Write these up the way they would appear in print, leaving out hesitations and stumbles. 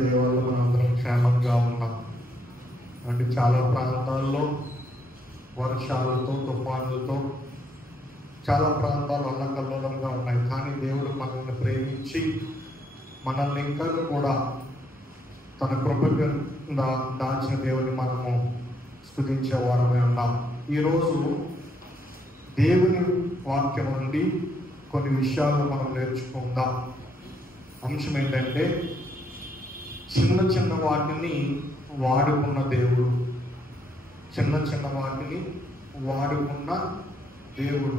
దేవుడు మనందరం క్షేమంగా ఉన్నాం. అంటే చాలా ప్రాంతాల్లో వర్షాలతో తుఫానులతో చాలా ప్రాంతాలు అల్లకల్లోలంగా ఉన్నాయి. కానీ దేవుడు మనల్ని ప్రేమించి మనల్ని ఇంకా కూడా తన కృప కింద దాచిన దేవుని మనము స్తుతించే వారమై ఉన్నాం. ఈరోజు దేవుని వాక్యం నుండి కొన్ని విషయాలు మనం నేర్చుకుందాం. అంశం ఏంటంటే, చిన్న చిన్న వాటిని వాడుకున్న దేవుడు. చిన్న చిన్న వాటిని వాడుకున్న దేవుడు.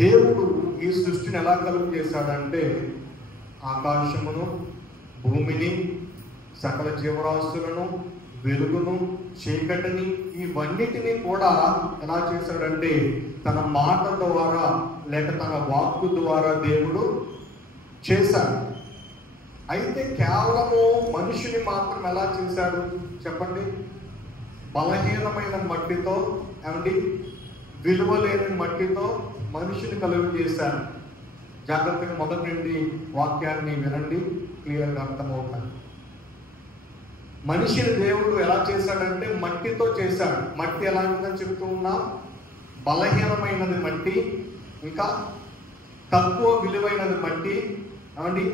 దేవుడు ఈ సృష్టిని ఎలా కలుగు చేశాడంటే, ఆకాశమును, భూమిని, సకల జీవరాశులను, వెలుగును, చీకటిని, ఇవన్నిటినీ కూడా ఎలా చేశాడంటే తన మాట ద్వారా లేక తన వాక్కు ద్వారా దేవుడు చేశాడు. అయితే కేవలము మనిషిని మాత్రం ఎలా చేశాడు చెప్పండి? బలహీనమైన మట్టితో, ఏమండి, విలువలేని మట్టితో మనిషిని కలుగు చేశాడు. జాగ్రత్తగా మొదటి నుండి వాక్యాన్ని వినండి, క్లియర్గా అర్థమవుతాడు. మనిషిని దేవుడు ఎలా చేశాడంటే మట్టితో చేశాడు. మట్టి ఎలా ఉందని చెప్తూ ఉన్నా, బలహీనమైనది మట్టి, ఇంకా తక్కువ విలువైనది మట్టి, ఏమండి,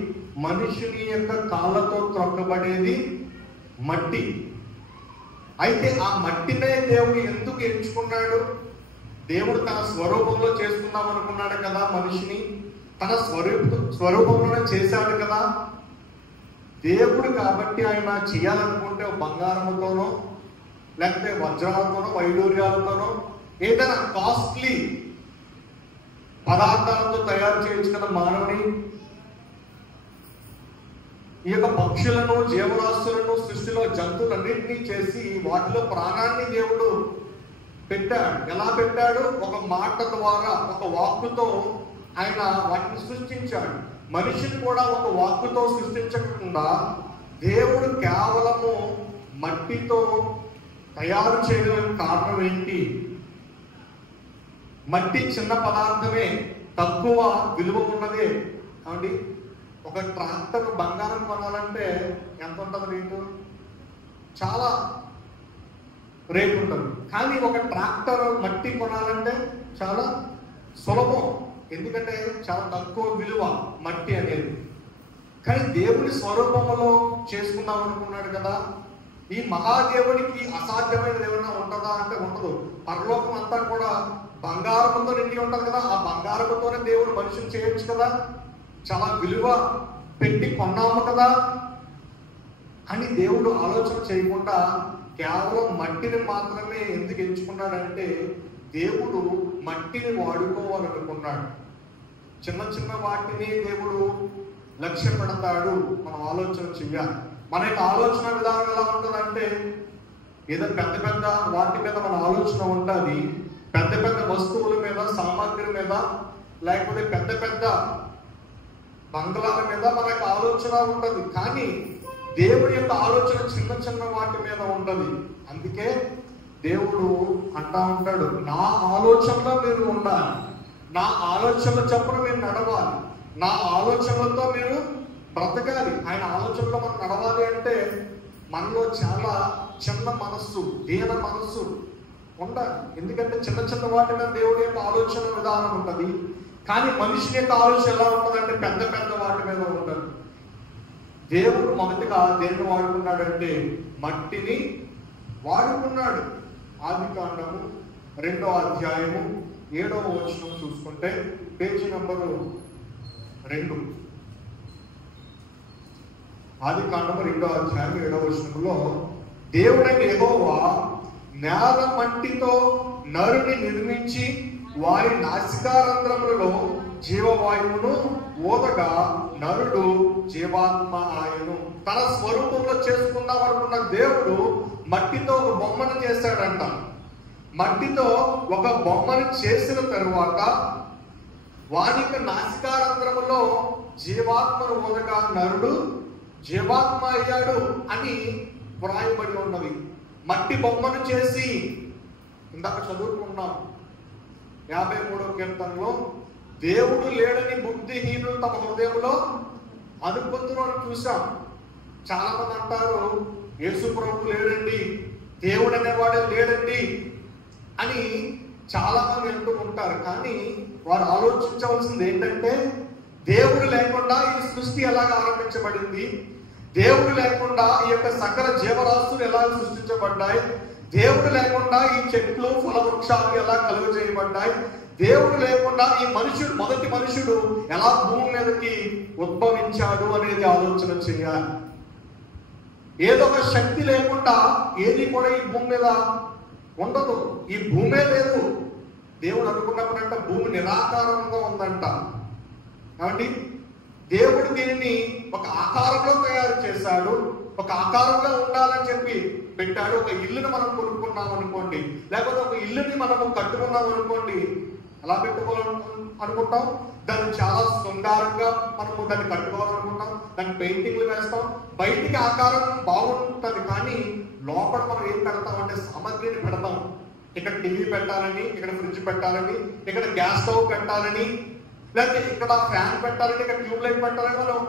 మనుషుని యొక్క కాళ్ళతో త్రొక్కబడేది మట్టి. అయితే ఆ మట్టినే దేవుడు ఎందుకు ఎంచుకున్నాడు? దేవుడు తన స్వరూపంలో చేసుకుందాం అనుకున్నాడు కదా మనిషిని. తన స్వరూపంలోనే చేశాడు కదా దేవుడు. కాబట్టి ఆయన చేయాలనుకుంటే బంగారముతోనో లేకపోతే వజ్రాలతోనో వైడూర్యాలతోనో ఏదైనా కాస్ట్లీ పదార్థాలతో తయారు చేయొచ్చు కదా మానవుని. ఈ యొక్క పక్షులను, జీవరాశులను, సృష్టిలో జంతువులన్నింటినీ చేసి వాటిలో ప్రాణాన్ని దేవుడు పెట్టాడు. ఎలా పెట్టాడు? ఒక మాట ద్వారా, ఒక వాక్కుతో ఆయన వాటిని సృష్టించాడు. మనిషిని కూడా ఒక వాక్కుతో సృష్టించకుండా దేవుడు కేవలము మట్టితో తయారు చేయడానికి కారణం ఏంటి? మట్టి చిన్న పదార్థమే, తక్కువ విలువ ఉన్నదే. కాబట్టి ఒక ట్రాక్టర్ బంగారం కొనాలంటే ఎంత ఉంటుంది రేటు? చాలా రేటు ఉంటుంది. కానీ ఒక ట్రాక్టర్ మట్టి కొనాలంటే చాలా సులభం. ఎందుకంటే చాలా తక్కువ విలువ మట్టి అనేది. కానీ దేవుని స్వరూపంలో చేసుకుందాం అనుకున్నాడు కదా. ఈ మహాదేవునికి అసాధ్యమైనది ఏమన్నా ఉంటుందా అంటే ఉండదు. పరలోకం అంతా కూడా బంగారంతో నిండి ఉంటుంది కదా. ఆ బంగారంతోనే దేవుడు మనిషిని చేయొచ్చు కదా. చాలా విలువ పెట్టి కొన్నాము కదా అని దేవుడు ఆలోచన చేయకుండా కేవలం మట్టిని మాత్రమే ఎందుకు ఎంచుకున్నాడంటే, దేవుడు మట్టిని వాడుకోవాలనుకున్నాడు. చిన్న చిన్న వాటిని దేవుడు లక్ష్య పెడతాడు. మనం ఆలోచన చెయ్యాలి. మన యొక్క ఆలోచన విధానం ఎలా ఉంటుందంటే, ఏదో పెద్ద పెద్ద వాటి మీద మన ఆలోచన ఉంటుంది. పెద్ద పెద్ద వస్తువుల మీద, సామాగ్రి మీద, లేకపోతే పెద్ద పెద్ద బంగ్లాల మీద మనకు ఆలోచన ఉంటుంది. కానీ దేవుడి యొక్క ఆలోచన చిన్న చిన్న వాటి మీద ఉంటుంది. అందుకే దేవుడు అంటా ఉంటాడు, నా ఆలోచనలో మీరు ఉండాలి, నా ఆలోచనల చొప్పున మీరు నడవాలి, నా ఆలోచనలతో మీరు బ్రతకాలి. ఆయన ఆలోచనలో మనం నడవాలి అంటే మనలో చాలా చిన్న మనస్సు, దీన మనస్సు ఉండాలి. ఎందుకంటే చిన్న చిన్న వాటి మీద దేవుడి యొక్క ఆలోచన విధానం ఉంటుంది. కానీ మనిషి యొక్క ఆలోచన ఎలా ఉంటుందంటే పెద్ద పెద్ద వాటి మీద ఉంటుంది. దేవుడు మొదటిగా దేన్ని వాడుకున్నాడంటే మట్టిని వాడుకున్నాడు. ఆదికాండము 2వ అధ్యాయము 7వ వచనం చూసుకుంటే, పేజీ నంబరు 2, ఆదికాండము 2వ అధ్యాయం 7వ వచనంలో, దేవుడైన యెహోవా నేల మట్టితో నరుని నిర్మించి వారి నాసికారంధ్రములలో జీవవాయువును ఊదగా నరుడు జీవాత్మ ఆయను. తన స్వరూపంలో చేసుకుందాం అనుకున్న దేవుడు మట్టితో ఒక బొమ్మను చేశాడంట. మట్టితో ఒక బొమ్మను చేసిన తరువాత వానికి నాసికారంధ్రములో జీవాత్మను ఊదగా నరుడు జీవాత్మ అయ్యాడు అని వ్రాయబడి ఉన్నది. మట్టి బొమ్మను చేసి, ఇందాక చదువుకున్నాం 53వ కీర్తనలో, దేవుడు లేడని బుద్ధిహీనులు తమ హృదయంలో అనుకుంటున్నాను చూసాం. చాలా మంది అంటారు యేసు ప్రభు లేడండి, దేవుడు అనేవాడే లేడండి అని చాలా మంది అంటూ ఉంటారు. కానీ వారు ఆలోచించవలసింది ఏంటంటే, దేవుడు లేకుండా ఈ సృష్టి ఎలాగ ఆరంభించబడింది, దేవుడు లేకుండా ఈ యొక్క సకల జీవరాశులు ఎలా సృష్టించబడ్డాయి, దేవుడు లేకుండా ఈ చెట్లు ఫలవృక్షాలు ఎలా కలుగజేయబడ్డాయి, దేవుడు లేకుండా ఈ మనుషుడు మొదటి మనుషుడు ఎలా భూమి మీదకి ఉద్భవించాడు అనేది ఆలోచన చేయాలి. ఏదో ఒక శక్తి లేకుండా ఏది కూడా ఈ భూమి మీద ఉండదు. ఈ భూమే లేదు. దేవుడు అనుకున్నప్పుడంట భూమి నిరాకారంగా ఉందంట. కాబట్టి దేవుడు దీనిని ఒక ఆకారంలో తయారు చేశాడు. ఒక ఆకారంలో ఉండాలని చెప్పి పెట్టాడు. ఒక ఇల్లుని మనం కొనుక్కున్నాం అనుకోండి, లేకపోతే ఒక ఇల్లుని మనము కట్టుకున్నాం అనుకోండి, ఎలా పెట్టుకోవాలనుకుంటాం? దాన్ని చాలా శృంగారంగా మనము దాన్ని కట్టుకోవాలనుకుంటాం, దాన్ని పెయింటింగ్లు వేస్తాం, బయటికి ఆకారం బాగుంటుంది, కానీ లోపల మనం ఏం పెడతామంటే సామగ్రిని పెడతాం. ఇక్కడ టీవీ పెట్టాలని, ఇక్కడ ఫ్రిడ్జ్ పెట్టాలని, ఇక్కడ గ్యాస్ స్టవ్ పెట్టాలని, లేకపోతే ఇక్కడ ఫ్యాన్ పెట్టాలని, ఇక్కడ ట్యూబ్ లైట్ పెట్టాలని మనం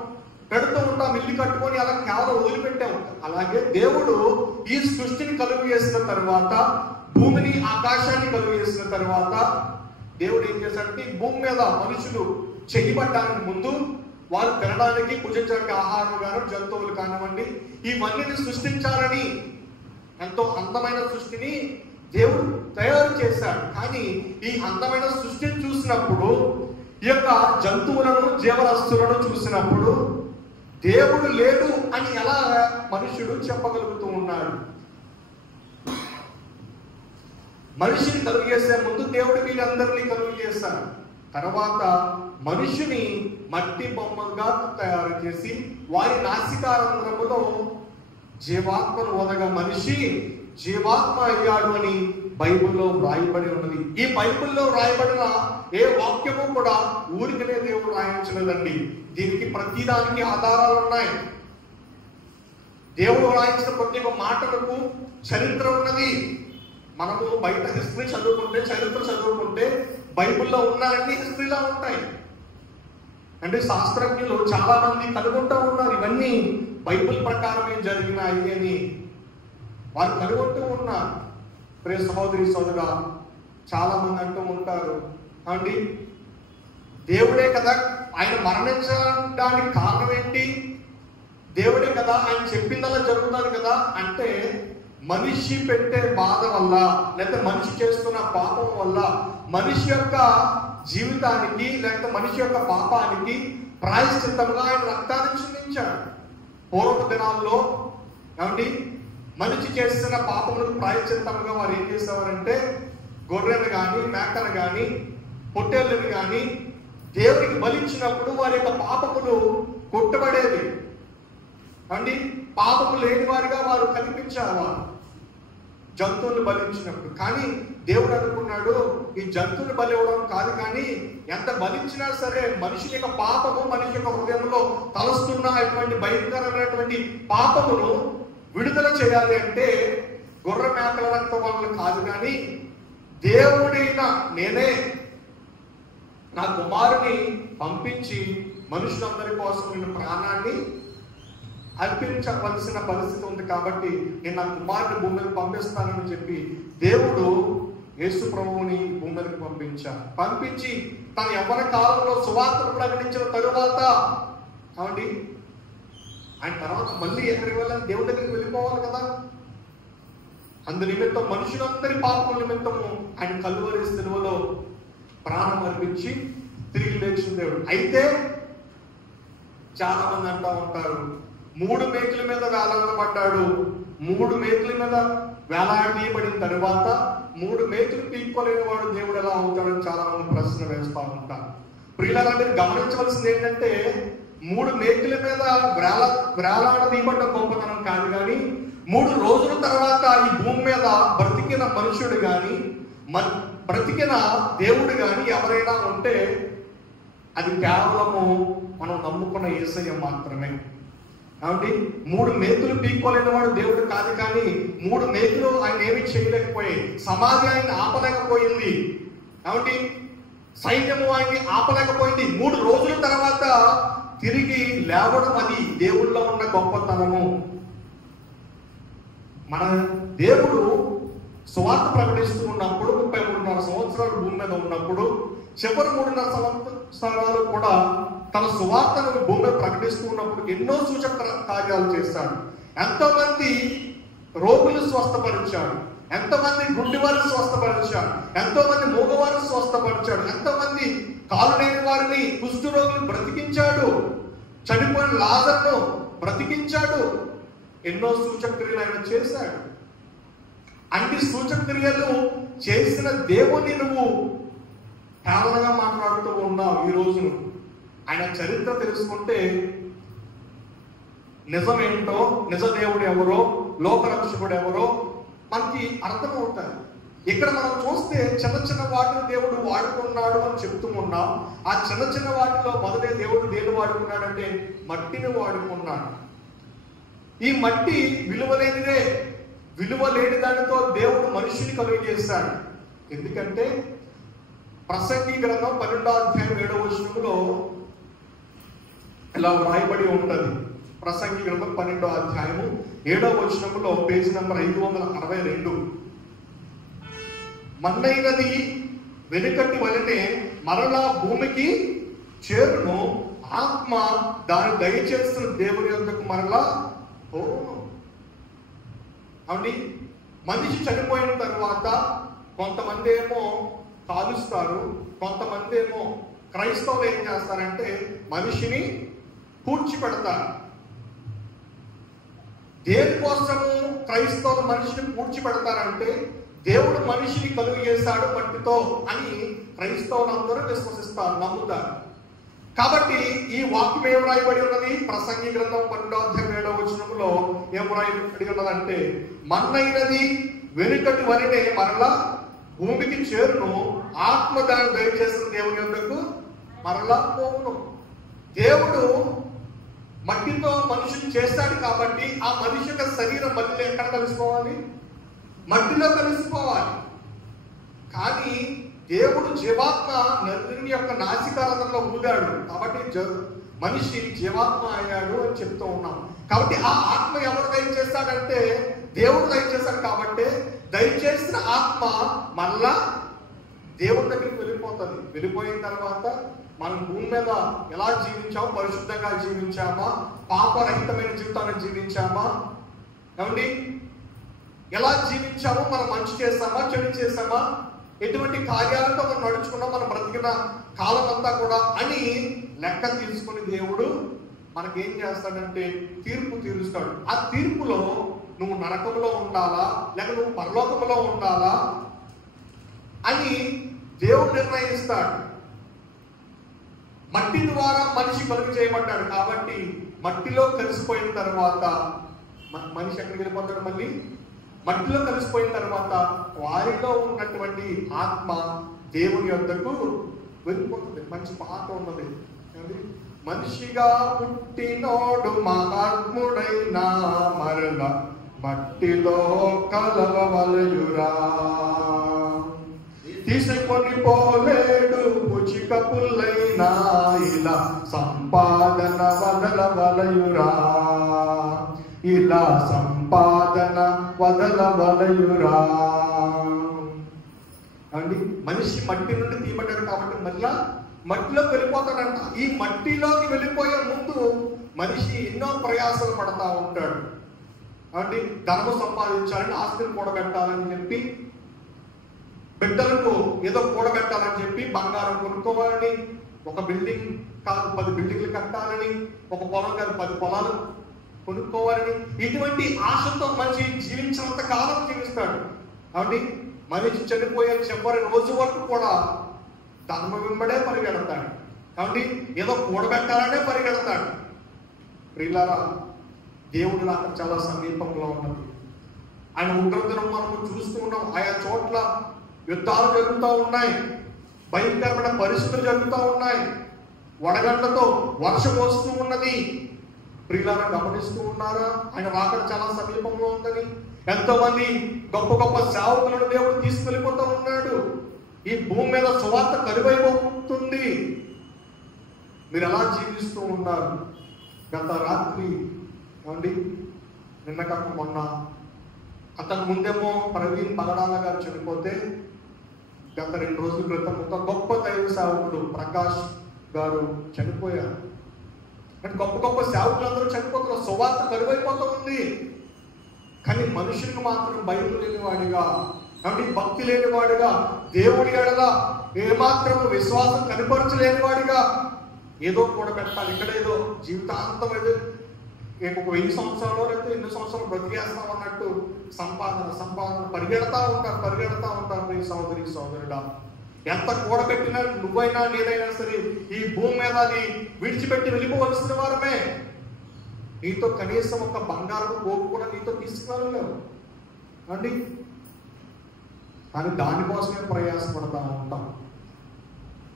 పెడుతూ ఉంటాం. ఇల్లు కట్టుకొని అలా కేవలం వదిలిపెట్టే ఉంటాం. అలాగే దేవుడు ఈ సృష్టిని కలుగు చేసిన తర్వాత, భూమిని ఆకాశాన్ని కలుగు చేసిన తర్వాత దేవుడు ఏం చేశాడంటే ఈ భూమి మీద మనుషులు చేయబడ్డానికి ముందు వారు తినడానికి భుజించడానికి ఆహారం కానీ జంతువులు కానివ్వండి ఇవన్నీ సృష్టించాలని ఎంతో అందమైన సృష్టిని దేవుడు తయారు చేశాడు. కానీ ఈ అందమైన సృష్టిని చూసినప్పుడు, ఈ యొక్క జంతువులను జీవరాశులను చూసినప్పుడు దేవుడు లేడు అని ఎలా మనుషుడు చెప్పగలుగుతూ ఉన్నాడు? మనిషిని కలుగు చేసే ముందు దేవుడు వీళ్ళందరినీ కలుగు చేశాడు. తర్వాత మనిషిని మట్టి బొమ్మగా తయారు చేసి వారి నాసికారంధ్రములో జీవాత్మను వదగా మనిషి జీవాత్మ అయ్యాడు అని బైబిల్లో వ్రాయబడి ఉన్నది. ఈ బైబిల్లో వ్రాయబడిన ఏ వాక్యము కూడా ఊరికనే దేవుడు రాయించలేదండి. దీనికి ప్రతిదానికి ఆధారాలు ఉన్నాయి. దేవుడు రాయించిన ప్రతి ఒక్క మాటలకు చరిత్ర ఉన్నది. మనము బయట హిస్టరీ చదువుకుంటే, చరిత్ర చదువుకుంటే బైబిల్లో ఉన్నారన్నీ హిస్టరీలో ఉంటాయి. అంటే శాస్త్రజ్ఞులు చాలా మంది కనుగొంటూ ఉన్నారు ఇవన్నీ బైబిల్ ప్రకారమే జరిగినాయి అని వారు కనుగొంటూ ఉన్నారు. ప్రియ సహోదరి సోదరుడా, చాలా మంది అంటూ ఉంటారు, అండి దేవుడే కదా ఆయన మరణించడానికి కారణం ఏంటి, దేవుడే కదా ఆయన చెప్పిందలా జరుగుతుంది కదా అంటే, మనిషి పెట్టే బాధ వల్ల లేకపోతే మనిషి చేస్తున్న పాపం వల్ల మనిషి యొక్క జీవితానికి లేకపోతే మనిషి యొక్క పాపానికి ప్రాయశ్చిత్తంగా ఆయన రక్తాన్ని చిందించాడు. పూర్వ దినాల్లో ఏమండి మనిషి చేస్తున్న పాపములకు ప్రాయశ్చిత్తంగా వారు ఏం చేసేవారంటే గొర్రెలు కానీ మేకలు కానీ పొట్టేళ్ళని కానీ దేవునికి బలిచ్చినప్పుడు వారి యొక్క పాపములు కొట్టబడేవి అండి. పాపము లేని వారిగా వారు కనిపించేవారు జంతువులు బలించినప్పుడు. కానీ దేవుడు అనుకున్నాడు ఈ జంతువులు బలి ఇవ్వడం కాదు, కానీ ఎంత బలించినా సరే మనిషి యొక్క పాపము మనిషి యొక్క హృదయంలో తలస్తున్న అటువంటి భయంకరమైనటువంటి పాపమును విడుదల చేయాలి అంటే గొర్రె మేకల రక్తం వల్ల కాదు, కానీ దేవుడైన నేనే నా కుమారుని పంపించి మనుషులందరి కోసం నేను ప్రాణాన్ని అర్పించవలసిన పరిస్థితి ఉంది, కాబట్టి నేను నా కుమారుని భూమి మీదకి పంపిస్తానని చెప్పి దేవుడు యేసు ప్రభువుని భూమి మీదకి పంపించి తన యవ్వన కాలంలో సువార్తను ప్రకటించిన తరువాత కాబట్టి ఆయన తర్వాత మళ్ళీ ఎక్కడికి వెళ్ళాలి, దేవుడి దగ్గరికి వెళ్ళిపోవాలి కదా. అందు నిమిత్తం మనుషులందరి పాపం నిమిత్తము ఆయన కలువరి సిలువలో ప్రాణం అర్పించి తిరిగి లేచిన దేవుడు. అయితే చాలా మంది అంటూ ఉంటారు 3 మేకుల మీద వేలాడబడ్డాడు, 3 మేకుల మీద వేలాడబడిన తరువాత 3 మేకులు పీక్కోలేని వాడు దేవుడు ఎలా అవుతాడని చాలా మంది ప్రశ్న వేస్తూ ఉంటారు. ప్రియులారా, మీరు గమనించవలసింది ఏంటంటే 3 మేకుల మీద వేలాడదీయబడ్డ గొప్పతనం కాదు, కానీ 3 రోజుల తర్వాత ఈ భూమి మీద బ్రతికిన మనుషుడు కానీ బ్రతికిన దేవుడు కానీ ఎవరైనా ఉంటే అది కేవలము మనం నమ్ముకున్న యేసయ్య మాత్రమే. కాబట్టి 3 మేకులు పీక్కోలేని వాడు దేవుడు కాదు, కానీ 3 మేకులు ఆయన ఏమీ చేయలేకపోయాయి. సమాధి ఆయన ఆపలేకపోయింది, కాబట్టి సైన్యము ఆయన్ని ఆపలేకపోయింది. 3 రోజుల తర్వాత తిరిగి లేవడం అది దేవుళ్ళలో ఉన్న గొప్పతనము. మన దేవుడు సువార్త ప్రకటిస్తూ ఉన్నప్పుడు 33.5 సంవత్సరాలు భూమి మీద ఉన్నప్పుడు చివరి 3.5 సంవత్సరాలు కూడా తన సువార్తను భూమి మీద ప్రకటిస్తూ ఉన్నప్పుడు ఎన్నో సూచక కార్యాలు చేశాడు. ఎంతోమంది రోగులు స్వస్థపరిచాడు, ఎంతోమంది గుడ్డివారిని స్వస్థపరిచాడు, ఎంతోమంది మూగవారిని స్వస్థపరిచాడు, ఎంతోమంది కాలు లేని వారిని, కుష్ఠరోగులు బ్రతికించాడు, చనిపోయిన లాజరును బ్రతికించాడు. ఎన్నో సూచక క్రియలు ఆయన చేశాడు. అన్ని సూచక క్రియలు చేసిన దేవుని నువ్వు కేవలంగా మాట్లాడుతూ ఉన్నావు. ఈ రోజు ఆయన చరిత్ర తెలుసుకుంటే నిజమేంటో, నిజ దేవుడు ఎవరో, లోకరక్షకుడు ఎవరో మనకి అర్థమవుతుంది. ఇక్కడ మనం చూస్తే చిన్న చిన్న వాటిని దేవుడు వాడుకున్నాడు అని చెప్తూ ఉన్నాం. ఆ చిన్న చిన్న వాటిలో మొదటే దేవుడు దేని వాడుకున్నాడంటే మట్టిని వాడుకున్నాడు. ఈ మట్టి విలువలేనిదే, విలువ లేని దానితో దేవుడు మనిషిని కలుగు చేశాడు. ఎందుకంటే ప్రసంగి గ్రంథం 12వ అధ్యాయం 7వ వచనంలో ఇలా వ్రాయబడి ఉంటది. ప్రసంగి గ్రంథం 12వ అధ్యాయము 7వ వచనంలో పేజీ నంబర్ 562, మన్నైనది వెనుకటి వలనే మరలా భూమికి చేరును, ఆత్మ దాన్ని దయచేస్తున్న దేవుని యొద్దకు మరలా పోను. అవుని, మనిషి చనిపోయిన తర్వాత కొంతమంది ఏమో కాలుస్తారు, కొంతమంది ఏమో క్రైస్తవులు ఏం చేస్తారంటే మనిషిని పూడ్చిపెడతారు. దేనికోసము క్రైస్తవులు మనిషిని పూడ్చిపెడతారంటే దేవుడు మనిషిని కలుగు చేశాడు మట్టితో అని క్రైస్తవులందరూ విశ్వసిస్తారు, నమ్ముతారు. కాబట్టి ఈ వాక్యం ఏం రాయబడి ఉన్నది? ప్రసంగి గ్రంథం 12వ అధ్యాయం 7వ వచనంలో ఏం రాయబడి ఉన్నదంటే మన్నైనది వెనుకటి వలనే మరలా భూమికి చేరును, ఆత్మ దాన్ని దయచేసిన దేవుని యొద్దకు మరలా పోవును. దేవుడు మట్టితో మనిషిని చేశాడు కాబట్టి ఆ మనిషి యొక్క శరీరం మట్టిలో ఎక్కడ కలిసిపోవాలి? మట్టిలో కలిసిపోవాలి. కానీ దేవుడు జీవాత్మ నరుని యొక్క నాసికారంలో ఊగాడు కాబట్టి మనిషి జీవాత్మ అయ్యాడు అని చెప్తూ ఉన్నాం. కాబట్టి ఆ ఆత్మ ఎవరు దయచేస్తాడంటే దేవుడు దయచేశాడు. కాబట్టి దయచేసిన ఆత్మ మళ్ళా దేవుడి దగ్గరికి వెళ్ళిపోతుంది. వెళ్ళిపోయిన తర్వాత మనం భూమి మీద ఎలా జీవించామో, పరిశుద్ధంగా జీవించామా, పాపరహితమైన జీవితాన్ని జీవించామా, ఏమండి ఎలా జీవించామో, మనం మంచి చేస్తామా, చెడు చేస్తామా, ఎటువంటి కార్యాలతో మనం నడుచుకున్నాం, మనం బ్రతికిన కాలం అంతా కూడా అని లెక్క తీసుకుని దేవుడు మనకేం చేస్తాడంటే తీర్పు తీరుస్తాడు. ఆ తీర్పులో నువ్వు నరకంలో ఉండాలా లేక నువ్వు పరలోకంలో ఉండాలా అని దేవుడు నిర్ణయిస్తాడు. మట్టి ద్వారా మనిషి కలుగు చేయబడ్డాడు కాబట్టి మట్టిలో కలిసిపోయిన తర్వాత మనిషి ఎక్కడికి వెళ్ళిపోతాడు? మళ్ళీ మట్టిలో కలిసిపోయిన తర్వాత వారిలో ఉన్నటువంటి ఆత్మ దేవుని యొద్దకు వెళ్ళిపోతుంది. మంచి పాట ఉన్నది, మనిషిగా పుట్టినోడు మహాత్ముడైనా మరల మట్టిలో కలవలయురా, తీసుకొని పోలేడు పుచిక పుల్లైనా ఇలా సంపాదన వదలవలయురా, ఇలా సంపాదన వదలవలయురా అండి. మనిషి మట్టి నుండి తీయబడ్డాడు కాబట్టి మళ్ళా మట్టిలోకి వెళ్ళిపోతాడంట. ఈ మట్టిలోకి వెళ్ళిపోయే ముందు మనిషి ఎన్నో ప్రయాసాలు పడతా ఉంటాడు అండి. ధనము సంపాదించాలని, ఆస్తిని కూడబెట్టాలని చెప్పి, బిడ్డలకు ఏదో కూడబెట్టాలని చెప్పి, బంగారం కొనుక్కోవాలని, ఒక బిల్డింగ్ కాదు 10 బిల్డింగ్లు కట్టాలని, ఒక పొలం కాదు 10 పొలాలు కొనుక్కోవాలని, ఇటువంటి ఆశతో మనిషి జీవించినంత కాలం జీవిస్తాడు కాబట్టి మనిషి చనిపోయే చివరి రోజు వరకు కూడా ధర్మ వెంబడే పరిగెడతాడు కాబట్టి ఏదో కూడబెట్టాలనే పరిగెడతాడు. ప్రియులారా, దేవుడు నాకు చాలా సమీపంలో ఉన్నది. ఆయన ఉగ్రతను మనం చూస్తూ ఉన్నాం. ఆయా చోట్ల యుద్ధాలు జరుగుతూ ఉన్నాయి, భయంకరమైన పరిస్థితులు జరుగుతూ ఉన్నాయి, వడగండ్లతో వర్షం వస్తూ ఉన్నది. ప్రియులారా, గమనిస్తూ ఉన్నారా? ఆయన రాకడ చాలా సమీపంలో ఉందని. ఎంతో మంది గొప్ప గొప్ప సేవకులను దేవుడు తీసుకెళ్ళిపోతూ ఉన్నాడు. ఈ భూమి మీద సువార్త కరువైపోతుంది. మీరు ఎలా జీవిస్తూ ఉన్నారు? గత రాత్రి ఏమండి, నిన్న కాక మొన్న, అంతకు ముందేమో ప్రవీణ్ పగడాల గారు చనిపోతే, గత 2 రోజుల క్రితం ఒక గొప్ప దైవ సేవకుడు ప్రకాష్ గారు చనిపోయారు. అంటే గొప్ప గొప్ప సేవకులందరూ చనిపోతున్నారు, సువార్త కరువైపోతూ ఉంది. కానీ మనుషులకు మాత్రం భయం లేనివాడిగా, అంటే భక్తి లేనివాడిగా, దేవుడి ఎడల ఏమాత్రం విశ్వాసం కనపరచలేని వాడిగా, ఏదో కూడా పెట్టాలి ఇక్కడ, ఏదో జీవితాంతం ఏదో ఒక 1000 సంవత్సరాలు లేకపోతే ఎన్ని సంవత్సరాలు బ్రతికేస్తాం అన్నట్టు సంపాదన పరిగెడతా ఉంటారు. ఈ సోదరుడా, ఎంత కూడబెట్టినా నువ్వైనా నేనైనా సరే ఈ భూమి మీద విడిచిపెట్టి వెళ్ళిపోవలసిన వారమే. నీతో కనీసం ఒక బంగారం గోపు కూడా నీతో తీసుకురాలేవు అండి. కానీ దానికోసమే ప్రయాసపడతా ఉంటాం.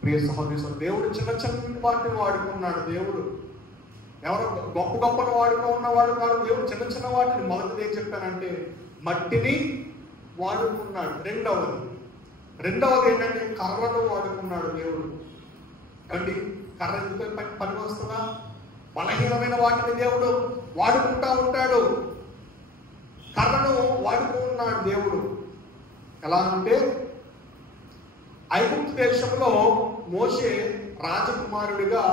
ప్రియ సహోదరులు, దేవుడు చిన్న వాటిని వాడుకున్నాడు. దేవుడు ఎవరు గొప్పను వాడుకున్నవాడు కాదు. దేవుడు చిన్న వాటిని, మొదటిది ఏం చెప్పానంటే మట్టిని వాడుకున్నాడు. రెండవది ఏంటంటే కర్రను వాడుకున్నాడు దేవుడు. అండి, కర్ర ఎందుకు పని వస్తుందా? బలహీనమైన వాటిని దేవుడు వాడుకుంటా ఉంటాడు. కర్రను వాడుకున్నాడు దేవుడు. ఎలా అంటే ఐగుప్తు దేశంలో మోషే రాజకుమారుడిగా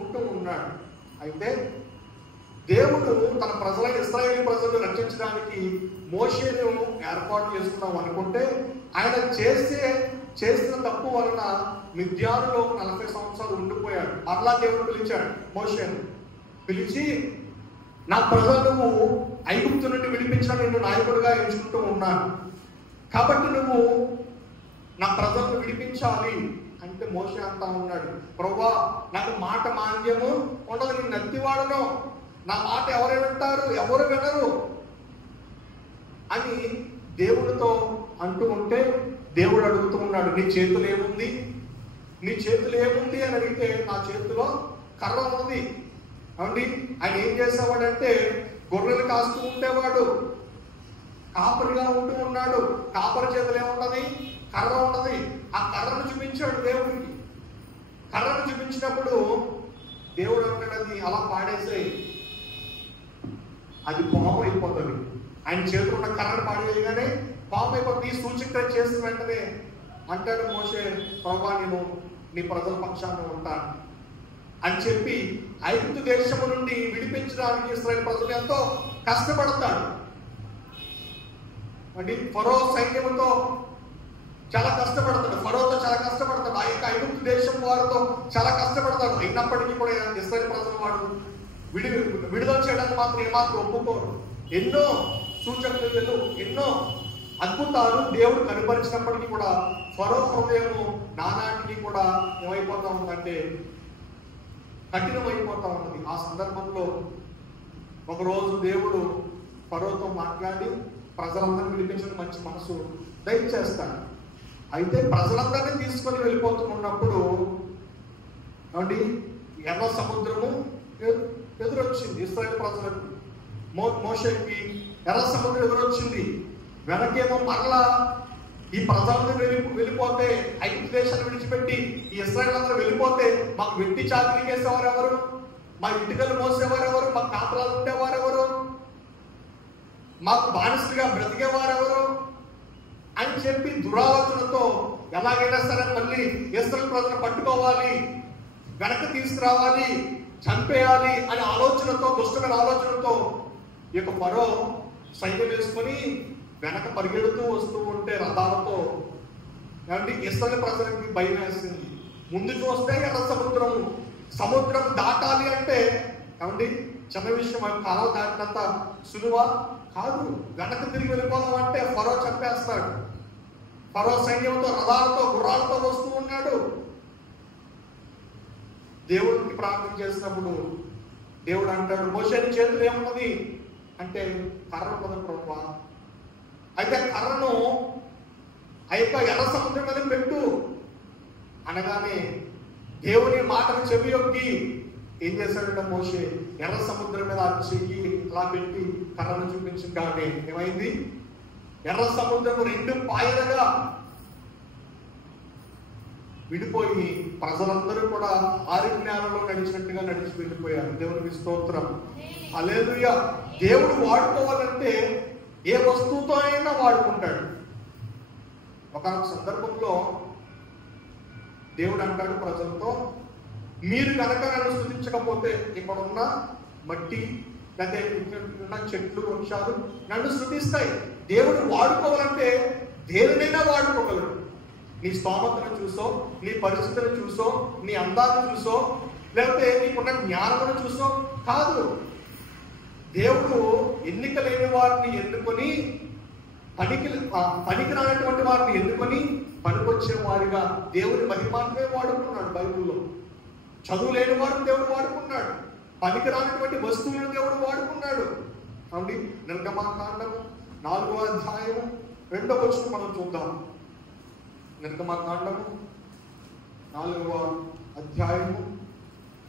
ఉంటూ ఉన్నాడు. అయితే దేవుడు తన ప్రజలైన ఇశ్రాయేలు ప్రజలను రక్షించడానికి మోషేను ఏర్పాటు చేసుకున్నాం అనుకుంటే, ఆయన చేసిన తప్పు వలన మిద్యానులో 40 సంవత్సరాలు ఉండిపోయాడు. అట్లా దేవుడు పిలిచాడు మోషేను. పిలిచి, నా ప్రజలను ఐగుప్తు నుండి విడిపించిన నిన్ను నాయకుడిగా ఎంచుకుంటూ ఉన్నాను, కాబట్టి నువ్వు నా ప్రజలను విడిపించాలి అంటే మోషే అంటా ఉన్నాడు, ప్రభువా నాకు మాట మాంద్యము ఉండదు, నేను నత్తివాడను, నా మాట ఎవరు వింటారు, ఎవరు వినరు అని దేవుడితో అంటూ ఉంటే, దేవుడు అడుగుతూ ఉన్నాడు, నీ చేతులు ఏముంది అని అడిగితే, నా చేతిలో కర్ర ఉంది అండి. ఆయన ఏం చేసేవాడంటే గొర్రెలు కాస్తూ ఉండేవాడు, కాపరిగా ఉంటూ ఉన్నాడు. కాపరి చేతులు ఏముంటది? కర్ర ఉన్నది. ఆ కర్రను చూపించాడు దేవుడికి. కర్రను చూపించినప్పుడు దేవుడు అంటాడు, అది అలా పాడేసాయి, అది పాము అయిపోతుంది. ఆయన చేతులు ఉన్న కర్రను పాడేయగానే పాము అయిపోతుంది. ఈ సూచిక చేసిన వెంటనే అంటాడు మోషే, ప్రభువా నేను నీ ప్రజల పక్షాన ఉంటాను అని చెప్పి ఐగుప్తు దేశము నుండి విడిపించడానికి ఇశ్రాయేలు ప్రజలు ఎంతో కష్టపడతాడు. అంటే ఫరో సైన్యంతో చాలా కష్టపడతాడు, ఫరోతో చాలా కష్టపడతాడు, ఆ యొక్క ఐగుప్తు దేశం వారితో చాలా కష్టపడతాడు. అయినప్పటికీ కూడా ఇశ్రాయేలు ప్రజలు వాడు విడుదల చేయడానికి మాత్రం ఏమాత్రం ఒప్పుకోరు. ఎన్నో సూచనలు, ఎన్నో అద్భుతాలు దేవుడు కనపరిచినప్పటికీ కూడా ఫరో హృదయము నానాటికి కూడా ఏమైపోతా ఉందంటే కఠినమైపోతా ఉన్నది. ఆ సందర్భంలో ఒకరోజు దేవుడు ఫరోతో మాట్లాడి ప్రజలందరినీ విడిపించడం మంచి మనసు దయచేస్తాడు. అయితే ప్రజలందరినీ తీసుకొని వెళ్ళిపోతున్నప్పుడు ఏమండి, ఎర్ర సముద్రము ఎదురొచ్చింది ఇశ్రాయేలు ప్రజలకు. మోషేకి ఎర్ర సముద్రం ఎదురొచ్చింది. వెనకేమో మరలా ఈ ప్రజలందరూ వెళ్ళిపోతే, ఐగుప్తు దేశాన్ని విడిచిపెట్టి ఈ ఇశ్రాయేలు అందరూ వెళ్ళిపోతే మాకు వెట్టి చాకరీ చేసేవారు ఎవరు, మా ఇటుకలు మోసేవారు ఎవరు, మాకు కాపలాలు ఉండేవారు ఎవరు, మాకు బానిసలుగా బ్రతికేవారెవరు అని చెప్పి దురాలోచనతో ఎలాగైనా సరే మళ్ళీ ఇశ్రాయేలు ప్రజలను పట్టుకోవాలి, వెనక తీసుకురావాలి, చంపేయాలి అనే ఆలోచనతో, దుష్టమైన ఆలోచనతో ఈ యొక్క ఫరో సైన్యం వేసుకొని వెనక పరిగెడుతూ వస్తూ ఉంటే రథాలతో, కాబట్టి ఇశ్రాయేలు ప్రజలకి భయం వేసింది. ముందు చూస్తే ఎర్ర సముద్రం దాటాలి అంటే కాబట్టి చిన్న విషయం, కాలం దాటినంత సులువా కాదు. వెనక తిరిగి వెళ్ళిపోదాం అంటే ఫరో చంపేస్తాడు. ఫరో సైన్యంతో, రథాలతో, గుర్రాలతో వస్తూ ఉన్నాడు. దేవుడికి ప్రార్థన చేసినప్పుడు దేవుడు అంటాడు, మోషే నీ చేతులు ఏమున్నది అంటే కర్ర ఉన్నది ప్రభువా. అయితే కర్రను ఆ యొక్క ఎర్ర సముద్రం మీద పెట్టు అనగానే దేవుని మాటను చెవియొగ్గి ఏం చేశాడంటే మోషే ఎర్ర సముద్రం మీద చెయ్యి అలా పెట్టి కర్రను చూపించగానే ఏమైంది? ఎర్ర సముద్రం 2 పాయలుగా విడిపోయి ప్రజలందరూ కూడా ఆరిజ్ఞానంలో నడిచినట్టుగా నడిచి వెళ్ళిపోయారు. దేవునికి స్తోత్రం, హల్లెలూయా. దేవుడు వాడుకోవాలంటే ఏ వస్తువుతో అయినా వాడుకుంటాడు. ఒక సందర్భంలో దేవుడు అంటాడు ప్రజలతో, మీరు కనుక నన్ను స్తుతించకపోతే ఇక్కడ ఉన్న మట్టి లేకపోతే ఉన్న చెట్లు వృక్షాలు నన్ను స్తుతిస్తాయి. దేవుడు వాడుకోవాలంటే దేనినైనా వాడుకోగలడు. నీ స్తోమతను చూసో, నీ పరిస్థితులను చూసో, నీ అందాలను చూసో, లేకపోతే నీకున్న జ్ఞానమును చూసో కాదు. దేవుడు ఎన్నిక లేని వారిని ఎన్నుకొని పనికి రానటువంటి వారిని ఎన్నుకొని పనికొచ్చే వారిగా దేవుని మహిమాత్మే వాడుకున్నాడు. బైబిల్లో చదువు లేని వారిని దేవుడు వాడుకున్నాడు, పనికి రానటువంటి వస్తువులను దేవుడు వాడుకున్నాడు. కాబట్టి నిర్గమకాండము 4వ అధ్యాయము 2వ వచనం మనం చూద్దాం. నిర్గమకాండము 4వ అధ్యాయము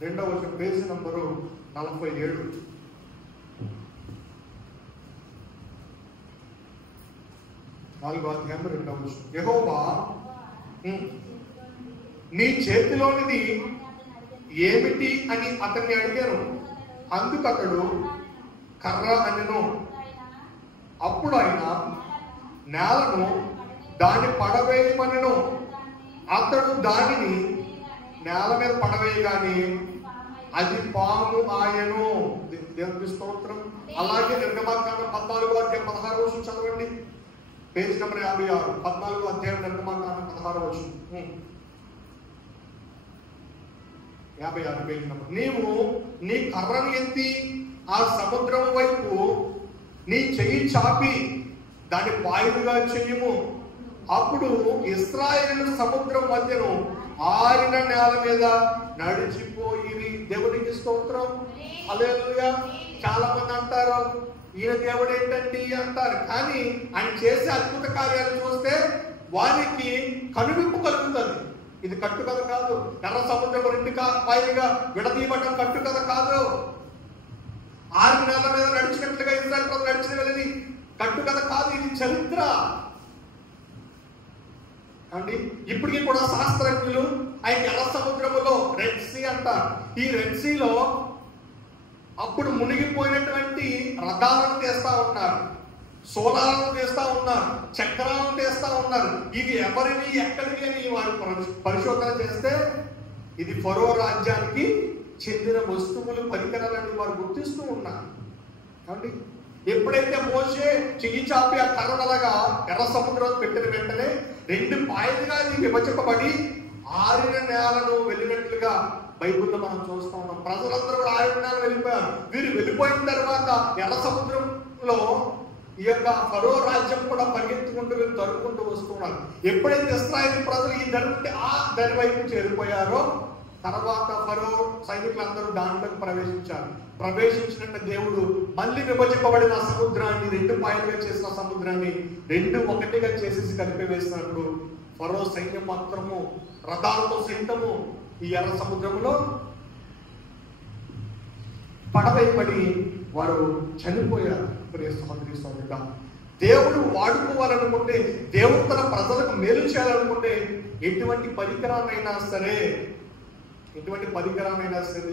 2వ వచనం, పేజీ నంబరు 47. 4వ అధ్యాయం 2వ వచనం. యెహోవా నీ చేతిలోనిది ఏమిటి అని అతన్ని అడిగాను. అందుకు అతడు కర్ర అనెను. అప్పుడు ఆయన నేలను దాన్ని పడవేయమనెను. అతడు దానిని నేల మీద పడవేయగానే అది పాము ఆయను. దేవునికి స్తోత్రం. అలాగే నిర్గమకాండం 14వ అధ్యాయం 16వ వచనం చదవండి. పేజ్ నెంబర్ 56, 14వ అధ్యాయం నిర్గమకాండం 16వ వచనం. 56 పేజ్ నెంబర్. నీవు నీ కర్రను ఎత్తి ఆ సముద్రం వైపు నీ చెయ్యి చాపి దాన్ని పాయలుగా చెయ్యము. అప్పుడు ఇశ్రాయేలు సముద్రం మధ్యను ఆరిన నేల మీద నడిచిపోయి. దేవునికి స్తోత్రం, హల్లెలూయా. చాలా మంది అంటారు ఈయన దేవుడు ఏంటండి అంటారు, కానీ ఆయన చేసే అద్భుత కార్యాలు చూస్తే వారికి కనువిప్పు కలుగుతుంది. ఇది కట్టుకథ కాదు. ఎర్ర సముద్రం 2 పాయలుగా విడదీయబడడం కట్టుకథ కాదు. 6 నెలల మీద నడిచినట్లుగా ఇశ్రాయేలు ప్రజలు నడిచిన వెళ్ళి కట్టుకథ కాదు, ఇది చరిత్ర అండి. ఇప్పటికీ కూడా శాస్త్రజ్ఞులు ఆయన ఎర్ర సముద్రములో రెడ్ సీ అంటారు. ఈ రెడ్ సీలో అప్పుడు మునిగిపోయినటువంటి రథాలను తీస్తా ఉన్నారు, సోలాలను తీస్తా ఉన్నారు, చక్రాలను తీస్తా ఉన్నారు. ఇవి ఎవరిని ఎక్కడికి అని వారు పరిశోధన చేస్తే ఇది ఫరో రాజ్యానికి చెందిన వస్తువులు, పరికరాలని వారు గుర్తిస్తూ ఉన్నారు. కాబట్టి ఎప్పుడైతే మోషే చెయ్యి చాపి ఆ కర్రలాగా ఎర్ర సముద్రం పెట్టిన వెంటనే 2 పాయలుగా ఇది విభజింపబడి ఆరిన నేలను వెళ్ళినట్లుగా బైబిల్లో మనం చూస్తూ ఉన్నాం. ప్రజలందరూ కూడా ఆరిన నేల వెళ్ళిపోయారు. వీరు వెళ్ళిపోయిన తర్వాత ఎర్ర సముద్రంలో ఈ యొక్క ఫరో రాజ్యం కూడా పరిగెత్తుకుంటూ వీరు తరుపుకుంటూ వస్తున్నారు. ఎప్పుడైతే ఇశ్రాయేలు ప్రజలు ఈ దాని వైపు చేరిపోయారో తర్వాత ఫరో సైనికులందరూ దాంట్లోకి ప్రవేశించారు. ప్రవేశించిన దేవుడు మళ్ళీ విభజింపబడిన సముద్రాన్ని 2 పాయలుగా చేసిన సముద్రాన్ని 2 ఒకటిగా చేసేసి కలిపివేసినప్పుడు ఫరో సైన్యం మాత్రము రథాలతో సైతము ఈ ఎర్ర సముద్రంలో పడవేయబడి వారు చనిపోయారు. సహోదరుడా, దేవుడు వాడుకోవాలనుకుంటే, దేవుడు తన ప్రజలకు మేలు చేయాలనుకుంటే ఎటువంటి పరికరాన్నైనా సరే